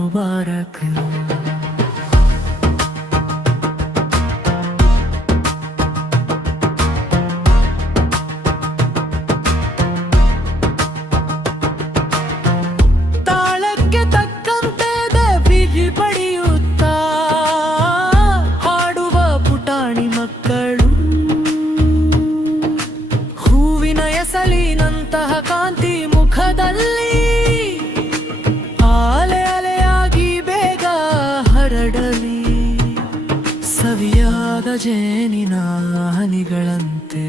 ಮುಬಾರಕ್. ತಾಳಕ್ಕೆ ತಕ್ಕಂತೆ ದೇವಿಗೆ ಪಡೆಯುತ್ತಾ ಹಾಡುವ ಪುಟಾಣಿ ಮಕ್ಕಳು, ಹೂವಿನ ಎಸಳಿನಂತಹ ಕಾಂತಿ ಮುಖದಲ್ಲಿ ಆಲೆ ಅಲೆಯಾಗಿ ಬೇಗ ಹರಡಲಿ, ಸವಿಯಾದ ಜೇನಿನ ಹನಿಗಳಂತೆ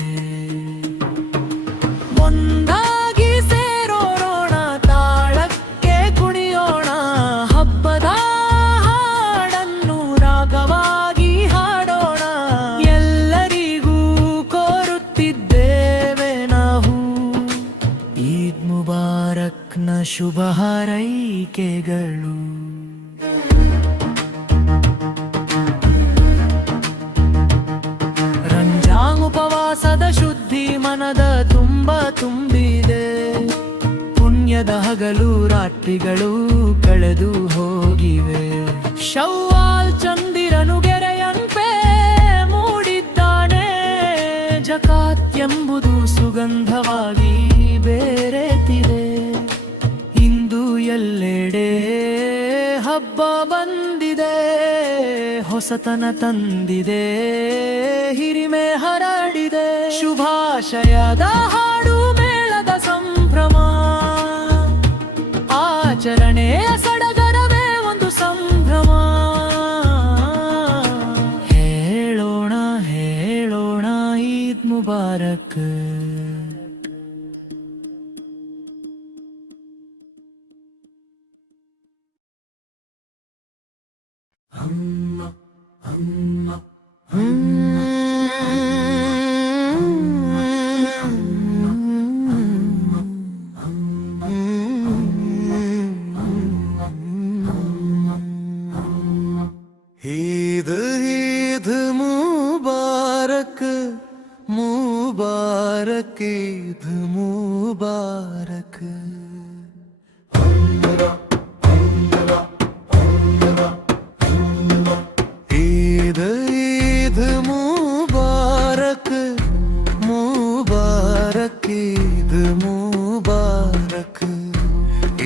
ಒಂದಾಗಿ ಸೇರೋಣ, ತಾಳಕ್ಕೆ ಕುಣಿಯೋಣ, ಹಬ್ಬದ ಹಾಡನ್ನು ರಾಗವಾಗಿ ಹಾಡೋಣ. ಎಲ್ಲರಿಗೂ ಕೋರುತ್ತಿದ್ದೇವೆ ನಾವು ಈದ್ ಮುಬಾರಕ್ನ ಶುಭ ಹಾರೈಕೆಗಳು. ರಂಜಾನ್ ಉಪವಾಸದ ಶುದ್ಧಿ ಮನದ ತುಂಬ ತುಂಬಿದೆ, ಪುಣ್ಯದ ಹಗಲು ರಾತ್ರಿಗಳು ಕಳೆದು ಹೋಗಿವೆ. ಶವ್ವಾಲ್ ಚಂದಿರನು ಗೆರೆಯಂತೆ ಮೂಡಿದ್ದಾನೆ, ಜಕಾತ್ ಎಂಬುದು ಸುಗಂಧವಾಗಿ ಬೇರೆತಿದೆ. ಇಂದು ಎಲ್ಲೆಡೆ ಹಬ್ಬ ಬಂದಿದೆ, ಹೊಸತನ ತಂದಿದೆ, ಹಿರಿಮೆ ಹರಡಿದೆ. ಶುಭಾಶಯದ ಹಾಡು ಮೇಳದ ಸಂಭ್ರಮ, ಆಚರಣೆಯ ಸಡಗರವೇ ಒಂದು ಸಂಭ್ರಮ. ಹೇಳೋಣ ಹೇಳೋಣ ಈದ್ ಮುಬಾರಕ್. ईद ईद मुबारक मुबारक ईद मुबारक. ईद ईद मुबारक मुबारक ईद मुबारक.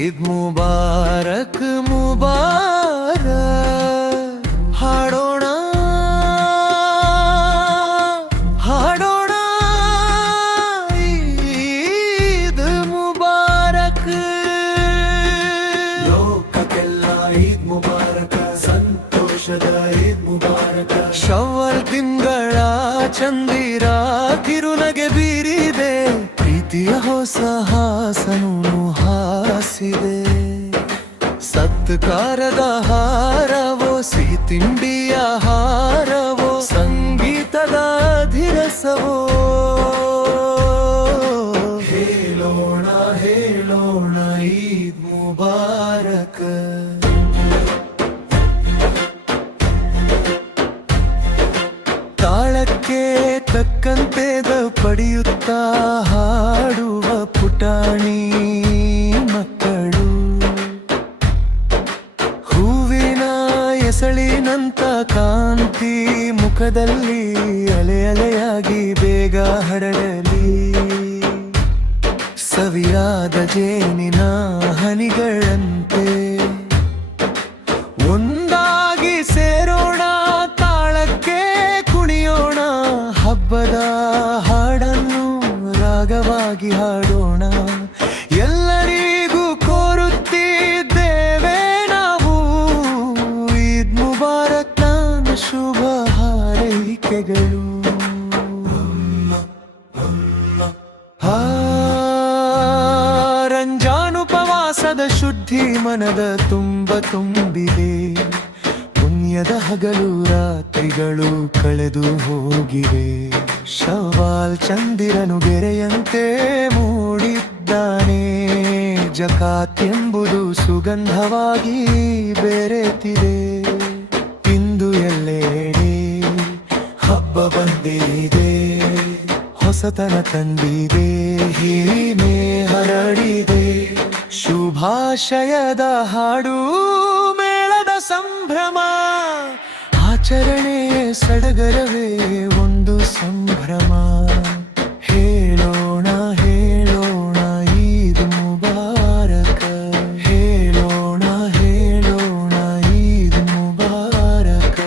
ईद मुबारक मुबारक. ಹಾಡೋಣ ಹಾಡೋಣ ಈದ್ ಮುಬಾರಕ್. ಲೋಕಕ್ಕೆಲ್ಲ ಈದ್ ಮುಬಾರಕ, ಸಂತೋಷದ ಈದ್ ಮುಬಾರಕ. ಶವ್ವಲ್ ತಿಂಗಳ ಚಂದಿರ ಕಿರುನಗೆ ಬೀರಿದೆ, ಪ್ರೀತಿಯ ಹೊಸ ಹಾಸನು ಹಾಸಿದೆ. ಸತ್ಕಾರದ ಹಾರವೋ, ಸಿಹಿ ತಿಂಡಿಯ ಹಾರವೋ, ಸಂಗೀತದ ಧಿರಸವೋ. ಹೇಳೋಣ ಹೇಳೋಣ ಈದ್ ಮುಬಾರಕ್. ತಾಳಕ್ಕೆ ತಕ್ಕಂತೆ ಪಡೆಯುತ್ತಾ ಹಾಡುವ ಪುಟಾಣಿ ಮಕ್ಕಳು, ಹೂವಿನ ಎಸಳಿನಂತ ಕಾಂತಿ ಮುಖದಲ್ಲಿ ಅಲೆ ಅಲೆಯಾಗಿ ಬೇಗ ಹರಡಲಿ, ಸವಿಯಾದ ಜೇನಿನ ಹನಿಗಳಂತೆ ಒಂದಾಗಿ ಸೇರೋಣ, ತಾಳಕ್ಕೆ ಕುಣಿಯೋಣ, ಹಬ್ಬದ ಹಾಡನ್ನು ರಾಗವಾಗಿ ಹಾಡೋಣ. ಎಲ್ಲರಿಗೂ ಕೋರುತ್ತಿದ್ದೇವೆ ನಾವು ಈದ್ ಮುಬಾರಕ್ ನ ಶುಭ ಹಾರೈಕೆಗಳು. ರಂಜಾನ್ ಉಪವಾಸದ ಶುದ್ಧಿ ಮನದ ತುಂಬ ತುಂಬಿದೆ, ಪುಣ್ಯದ ಹಗಲು ರಾತ್ರಿಗಳು ಕಳೆದು ಹೋಗಿವೆ. ಶವ್ವಾಲ್ ಚಂದಿರನು ಗೆರೆಯಂತೆ ಮೂಡಿದ್ದಾನೆ, ಜಕಾತ್ ಎಂಬುದು ಸುಗಂಧವಾಗಿ ಬೇರೆತಿದೆ. ಇಂದು ಎಲ್ಲೆಡೆ ಹಬ್ಬ ಬಂದಿದೆ, ಹೊಸತನ ತಂದಿದೆ, ಹಿರಿಮೆ ಹರಡಿದೆ. ಶುಭಾಶಯದ ಹಾಡು ಆಚರಣೆಯ ಸಡಗರವೇ ಒಂದು ಸಂಭ್ರಮ. ಹೇಳೋಣ ಹೇಳೋಣ ಈದ್ ಮುಬಾರಕ, ಹೇಳೋಣ ಹೇಳೋಣ ಈದ್ ಮುಬಾರಕ.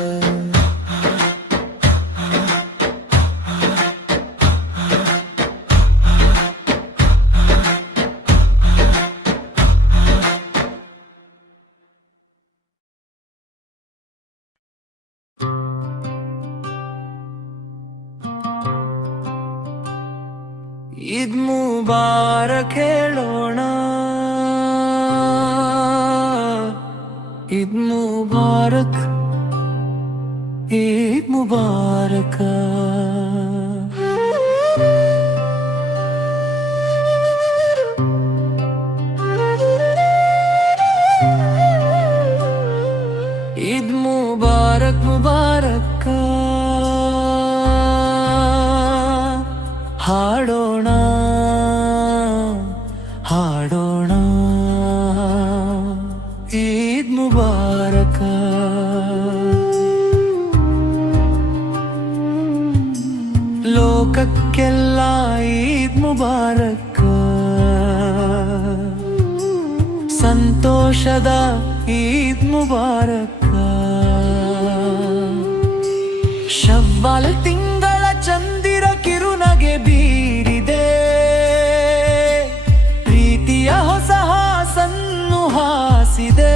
ಈದ್ ಮುಬಾರಕ್ ಹೇಳೋಣ, ಈದ್ ಮುಬಾರಕ್, ಈದ್ ಮುಬಾರಕ. ಈದ್ ಮುಬಾರಕ್ ಮುಬಾರಕ. ಹಾಡೋಣ ಹಾಡೋಣ ಈದ್ ಮುಬಾರಕ. ಲೋಕಕ್ಕೆಲ್ಲ ಈದ್ ಮುಬಾರಕ. ಸಂತೋಷದ ಈದ್ ಮುಬಾರಕ. ಶವ್ವಾಲ್ ತಿಂಗಳ ಚಂದಿರ ಕಿರುನಗೆ ಬೀರಿದೆ, ಪ್ರೀತಿಯ ಹೊಸ ಹಾಸನ್ನು ಹಾಸಿದೆ.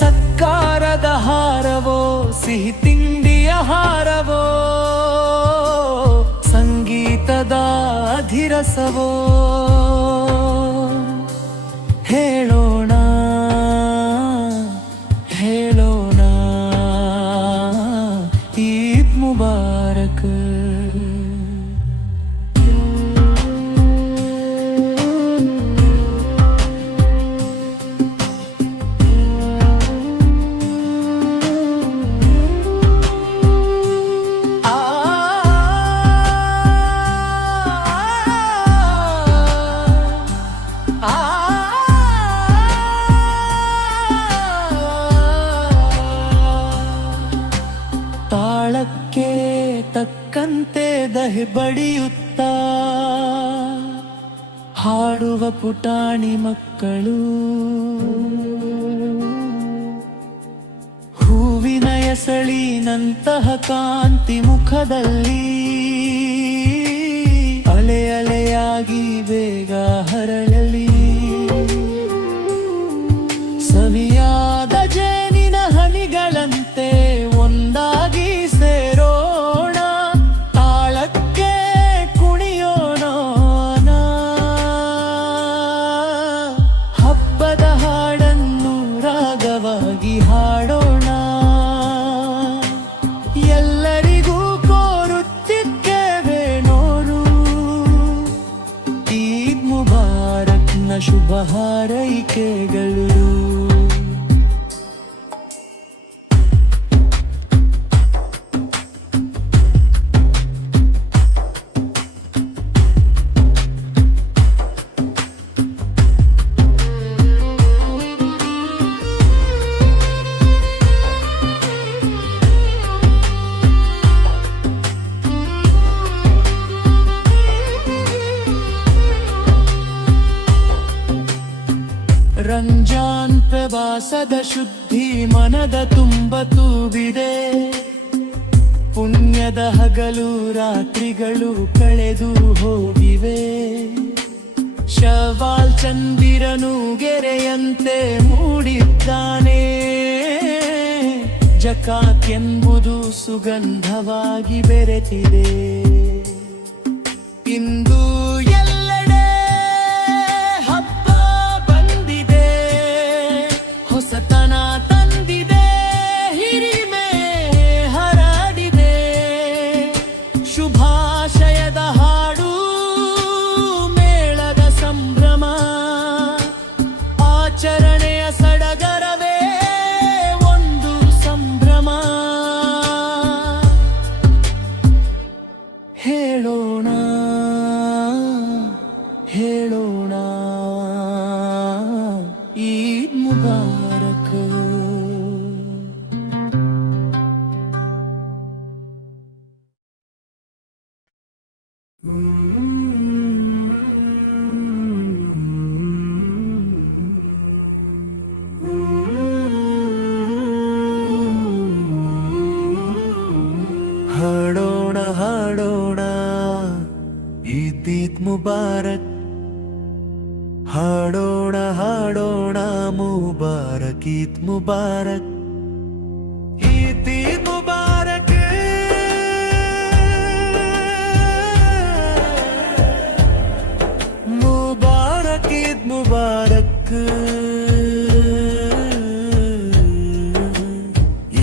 ಸತ್ಕಾರದ ಹಾರವೋ ಸಿಹಿ ತಿಂಡಿಯ ಹಾರವೋ, ಸಂಗೀತದ ಅಧಿರಸವೋ. ಹೇಳೋಣ ಹೇಳೋಣ ಈದ್ ಮುಬಾರಕ್. ತಾಳಕ್ಕೆ ತಕ್ಕಂತೆ ದಹಿ ಬಡಿಯುತ್ತಾ ಹಾಡುವ ಪುಟಾಣಿ ಮಕ್ಕಳು. ಹೂವಿನ ಎಸಳಿನಂತಹ ಕಾಂತಿ ಮುಖದಲ್ಲಿ ಅಲೆ ಅಲೆಯಾಗಿ ಬೇಗ ಹರಳಲಿ. ಸವಿಯಾದ ಜೇನಿನ ಹನಿಗಳಂತೆ ಒಂದಾಗಿ ಸೇರೋಣ, ತಾಳಕ್ಕೆ ಕುಣಿಯೋಣ. ಹಬ್ಬದ ಹಾಡನ್ನು ರಾಗವಾಗಿ ಹಾಡೋಣ, ಎಲ್ಲರಿಗೂ ಕೋರುತ್ತಿದ್ದೇವೆ ನೋರು. ಈದ್ ಮುಬಾರಕ್ನ ಶುಭ ಹಾರೈಕೆಗಳು. ರಂಜಾನ್ ಪ್ರವಾಸದ ಶುದ್ಧಿ ಮನದ ತುಂಬ ತೂಬಿದೆ. ಪುಣ್ಯದ ಹಗಲು ರಾತ್ರಿಗಳು ಕಳೆದು ಹೋಗಿವೆ. ಶವಾಲ್ ಚಂದಿರನು ಗೆರೆಯಂತೆ ಮೂಡಿದ್ದಾನೆ. ಜಕಾತ್ ಎಂಬುದು ಸುಗಂಧವಾಗಿ ಬೆರೆತಿದೆ. ಇಂದು ಎಲ್ಲೆಡೆ ಹಬ್ಬ ಬಂದಿದೆ, ಹೊಸತನ ತಂದಿದೆ, ಹಿರಿಮೆ ಹರಡಿದೆ. ಶುಭಾಶಯದ ಹಾಡು, ಮೇಳದ ಸಂಭ್ರಮ, ಆಚರಣೆಯ ಸಡಗರವೇ ಒಂದು ಸಂಭ್ರಮ. ಹೇಳೋಣ ಹೇಳೋಣ ಈದ್ ಮುಬಾರಕ್. मुबारक ईद मुबारक ईद ईद मुबारक मुबारक ईद मुबारक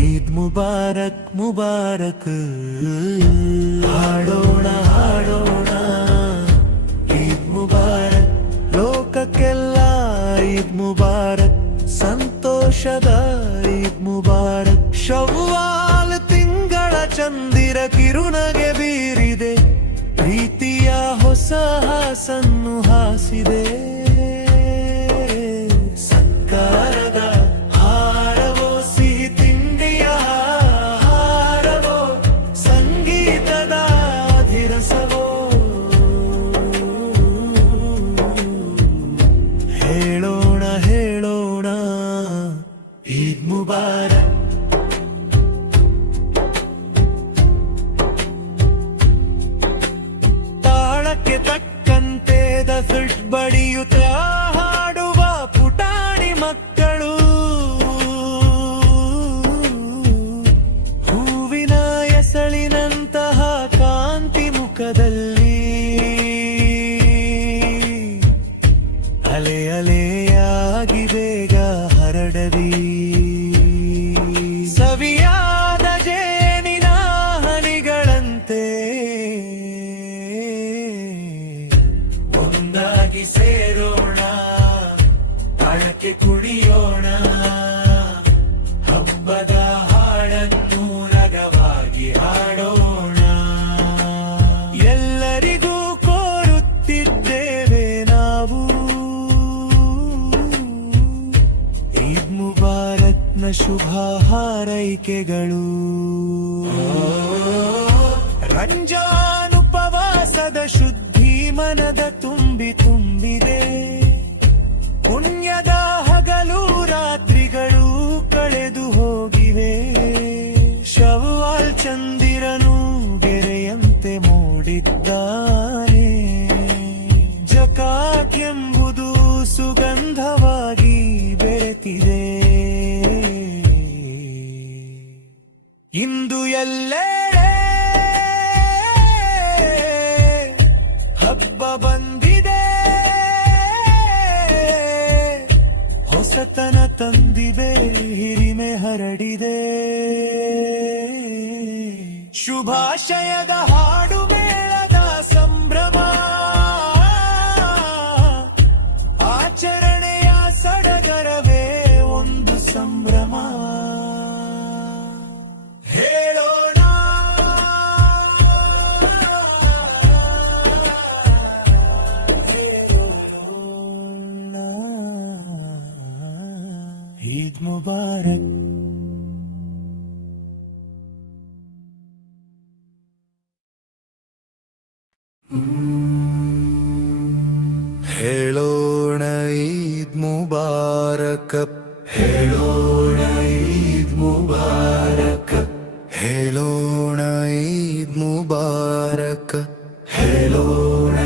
ईद मुबारक मुबारक ಹಾಡೋಣ ಹಾಡೋಣ ಈದ್ ಮುಬಾರಕ್ ಲೋಕಕ್ಕೆಲ್ಲ ಈದ್ ಮುಬಾರಕ್ ಸಂತೋಷದ ಈದ್ ಮುಬಾರಕ್ ಶವ್ವಾಲ್ ತಿಂಗಳ ಚಂದಿರ ಕಿರುನಗೆ ಬೀರಿದೆ ಪ್ರೀತಿಯ ಹೊಸ ಹಾಸನ್ನು ಹಾಸಿದೆ ಸತ್ಕಾರದ ಹಾರವೋ ಸಿಹಿ ತಿಂಡಿಯ ಹಾರವೋ ಸಂಗೀತದ ಧಿರಸವೋ ಹೇಳೋಣ ಹೇಳೋಣ ಈದ್ ಮುಬಾರಕ್ ತಾಳಕ್ಕೆ ತಕ್ಕಂತೆ ದಫಿಟ್ ಬಡಿಯುತ್ತ ಹಾಡುವ ಪುಟಾಣಿ ಮಕ್ಕಳು ಹೂವಿನ ಎಸಳಿನಂತಹ ಕಾಂತಿ ಮುಖದಲ್ಲಿ ಅಲೆ ಅಲೆಯಾಗಿ ಬೇಗ ಹರಡದಿ ಸವಿಯಾದ ಜೇನಿನ ಹನಿಗಳಂತೆ ಒಂದಾಗಿ ಸೇರೋಣ ತಾಳಕ್ಕೆ ಕುಡಿಯೋಣ ಹಬ್ಬದ ಹಾಡನ್ನು ರಗವಾಗಿ ಹಾಡೋಣ ಎಲ್ಲರಿಗೂ ಕೋರುತ್ತಿದ್ದೇವೆ ನಾವು ಈದ್ ಮುಬಾರಕ್ನ ಶುಭ ಹಾರೈಕೆಗಳು ರಂಜಾನ್ ಉಪವಾಸದ ಶುದ್ಧಿ ಮನದ ತುಂಬಿದೆ ಪುಣ್ಯದ ಹಗಲು ರಾತ್ರಿಗಳು ಕಳೆದು ಹೋಗಿವೆ ಶವ್ವಾಲ್ ಚಂದಿರನು ಗೆರೆಯಂತೆ ಮೂಡಿದ್ದಾನೆ ಜಕಾತ್ ಎಂಬುದು ಸುಗಂಧವಾಗಿ ಬೆರೆತಿದೆ ಇಂದು ಎಲ್ಲೆಡೆ ಹಬ್ಬ ಬಂದಿದೆ ಹೊಸತನ ತಂದಿದೆ ಹಿರಿಮೆ ಹರಡಿದೆ ಶುಭಾಶಯದ ಹಾಡು ಮೇಳದ ಸಂಭ್ರಮ ಆಚರಣೆಯ ಸಡಗರವೇ ಒಂದು ಸಂಭ್ರಮ ಹೇಳೋಣ ಈದ್ ಮುಬಾರಕ್ ಹೇಳೋಣ ಈದ್ ಮುಬಾರಕ್ ಹೇಳೋಣ ಈದ್ ಮುಬಾರಕ್ ಹೇಳೋಣ ಈದ್ ಮುಬಾರಕ್ ಹೇಳೋಣ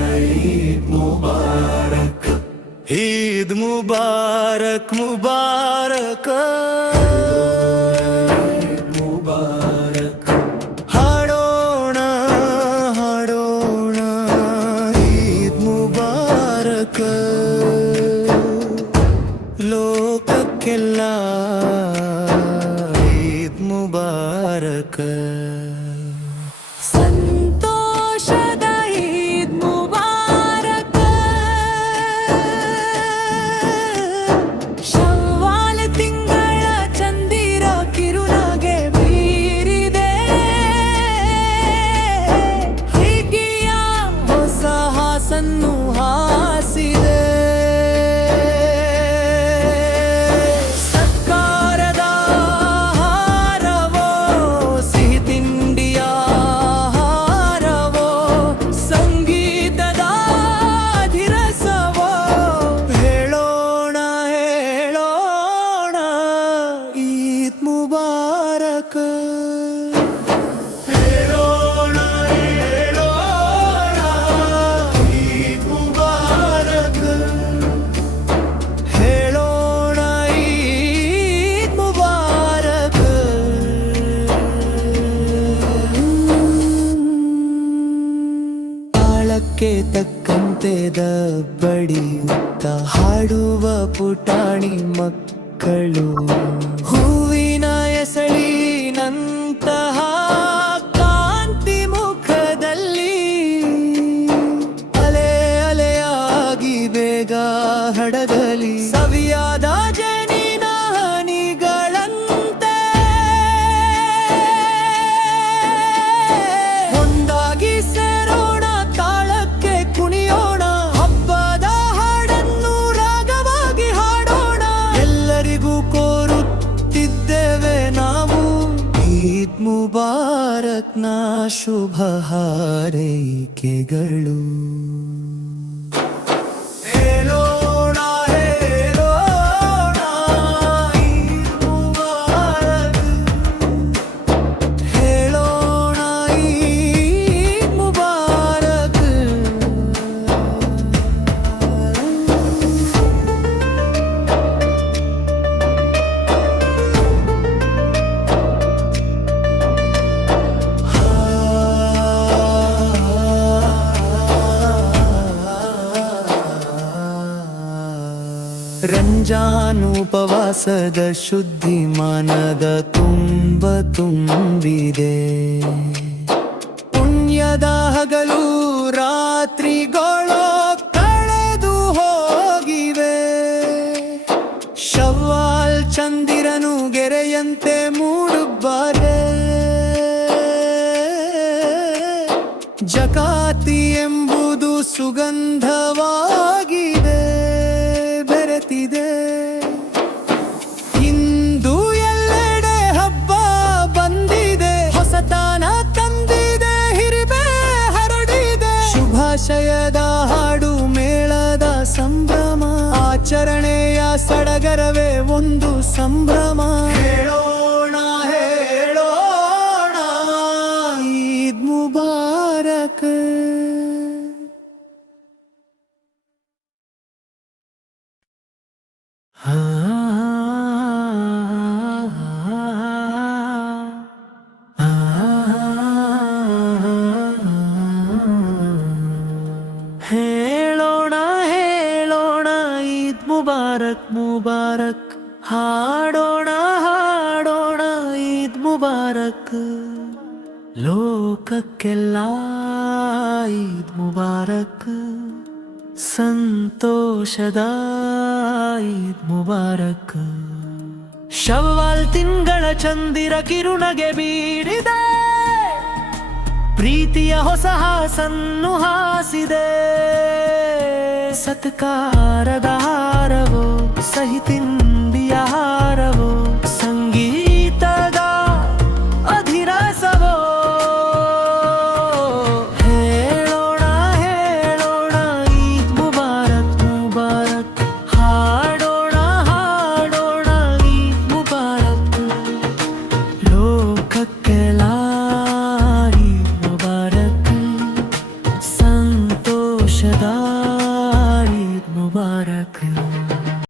ಈದ್ ಮುಬಾರಕ್ ಈದ್ ಮುಬಾರಕ್ ಮುಬಾರಕ್ ಮುಬಾರಕ್ ಹಾಡೋಣ ಹಾಡೋಣ ಈದ್ ಮುಬಾರಕ್ ಲೋಕಕ್ಕೆಲ್ಲ ಈದ್ ಮುಬಾರಕ್ ಸಂತೋಷದ ಈದ್ ಮುಬಾರಕ್ ಶವ್ವಾಲ್ ತಿಂಗಳ ಚಂದಿರ ಕಿರುನಗೆ ಬೀರಿದೆ ಹೀಗಿಯ ಹೊಸ ಹಾಸನ್ನು ಹಾಸಿದೆ ಸತ್ಕಾರದ ಹಾರವೋ ಸಿಹಿ ಜೊತೆದ ಬಡಿಯುತ್ತ ಹಾಡುವ ಪುಟಾಣಿ ಮಕ್ಕಳು. ಹೂವಿನ ಎಸಳಿನಂತಹ ಕಾಂತಿ ಮುಖದಲ್ಲಿ ಅಲೆ ಅಲೆಯಾಗಿ ಬೇಗ ಹಡಗಲಿ. ಸವಿಯಾದ ಜೇನಿನ ಹನಿಗಳಂತೆ ಒಂದಾಗಿ ಸೇರೋಣ, ತಾಳಕ್ಕೆ ಕುಣಿಯೋಣ, ಹಬ್ಬದ ಹಾಡನ್ನು ರಾಗವಾಗಿ ಹಾಡೋಣ. ಎಲ್ಲರಿಗೂ ಕೋರುತ್ತಿದ್ದೇವೆ ನಾವು ಈದ್ ಮುಬಾರಕ್ನ ಶುಭ ಹಾರೈಕೆಗಳು. ಹೇಳೋಣ ಹೇಳೋಣ ಈದ್ ಮುಬಾರಕ್, ಹೇಳೋಣ ಈದ್ ಮುಬಾರಕ್. ರಂಜಾನ್ ಉಪವಾಸದ ಶುದ್ಧಿ ಮನದ ತುಂಬಿದೆ. ಪುಣ್ಯದ ಹಗಲು ರಾತ್ರಿಗಳು ಕಳೆದು ಹೋಗಿವೆ. ಶವ್ವಾಲ್ ಚಂದಿರನು ಗೆರೆಯಂತೆ ಮೂಡುಬ್ಬಾರೆ. ಜಕಾತಿ ಎಂಬುದು ಸುಗಂಧವಾಗಿದೆ, ಬೆರೆತಿದೆ. ಇಂದು ಎಲ್ಲೆಡೆ ಹಬ್ಬ ಬಂದಿದೆ, ಹೊಸತನ ತಂದಿದೆ, ಹಿರಿಮೆ ಹರಡಿದೆ. ಶುಭಾಶಯದ ಹಾಡು ಮೇಳದ ಸಂಭ್ರಮ, ಆಚರಣೆಯ ಸಡಗರವೇ ಒಂದು ಸಂಭ್ರಮ. ಹೇಳೋಣ ಹೇಳೋಣ ಈದ್ ಮುಬಾರಕ್. ಹೇಳೋಣ ಹೇಳೋಣ ಈದ್ ಮುಬಾರಕ್ ಮುಬಾರಕ್. ಹಾಡೋಣ ಹಾಡೋಣ ಈದ್ ಮುಬಾರಕ್. ಲೋಕಕ್ಕೆಲ್ಲ ಈದ್ ಮುಬಾರಕ್. ಸಂತೋಷದ ಈದ್ ಮುಬಾರಕ್. ಶವ್ವಾಲ್ ತಿಂಗಳ ಚಂದಿರ ಕಿರುನಗೆ ಬೀರಿದೆ, ಪ್ರೀತಿಯ ಹೊಸ ಹಾಸನ್ನು ಹಾಸಿದೆ. ಸತ್ಕಾರದ ಹಾರವೋ, ಸಹಿ ತಿಂಡಿಯ ಹಾರವೋ,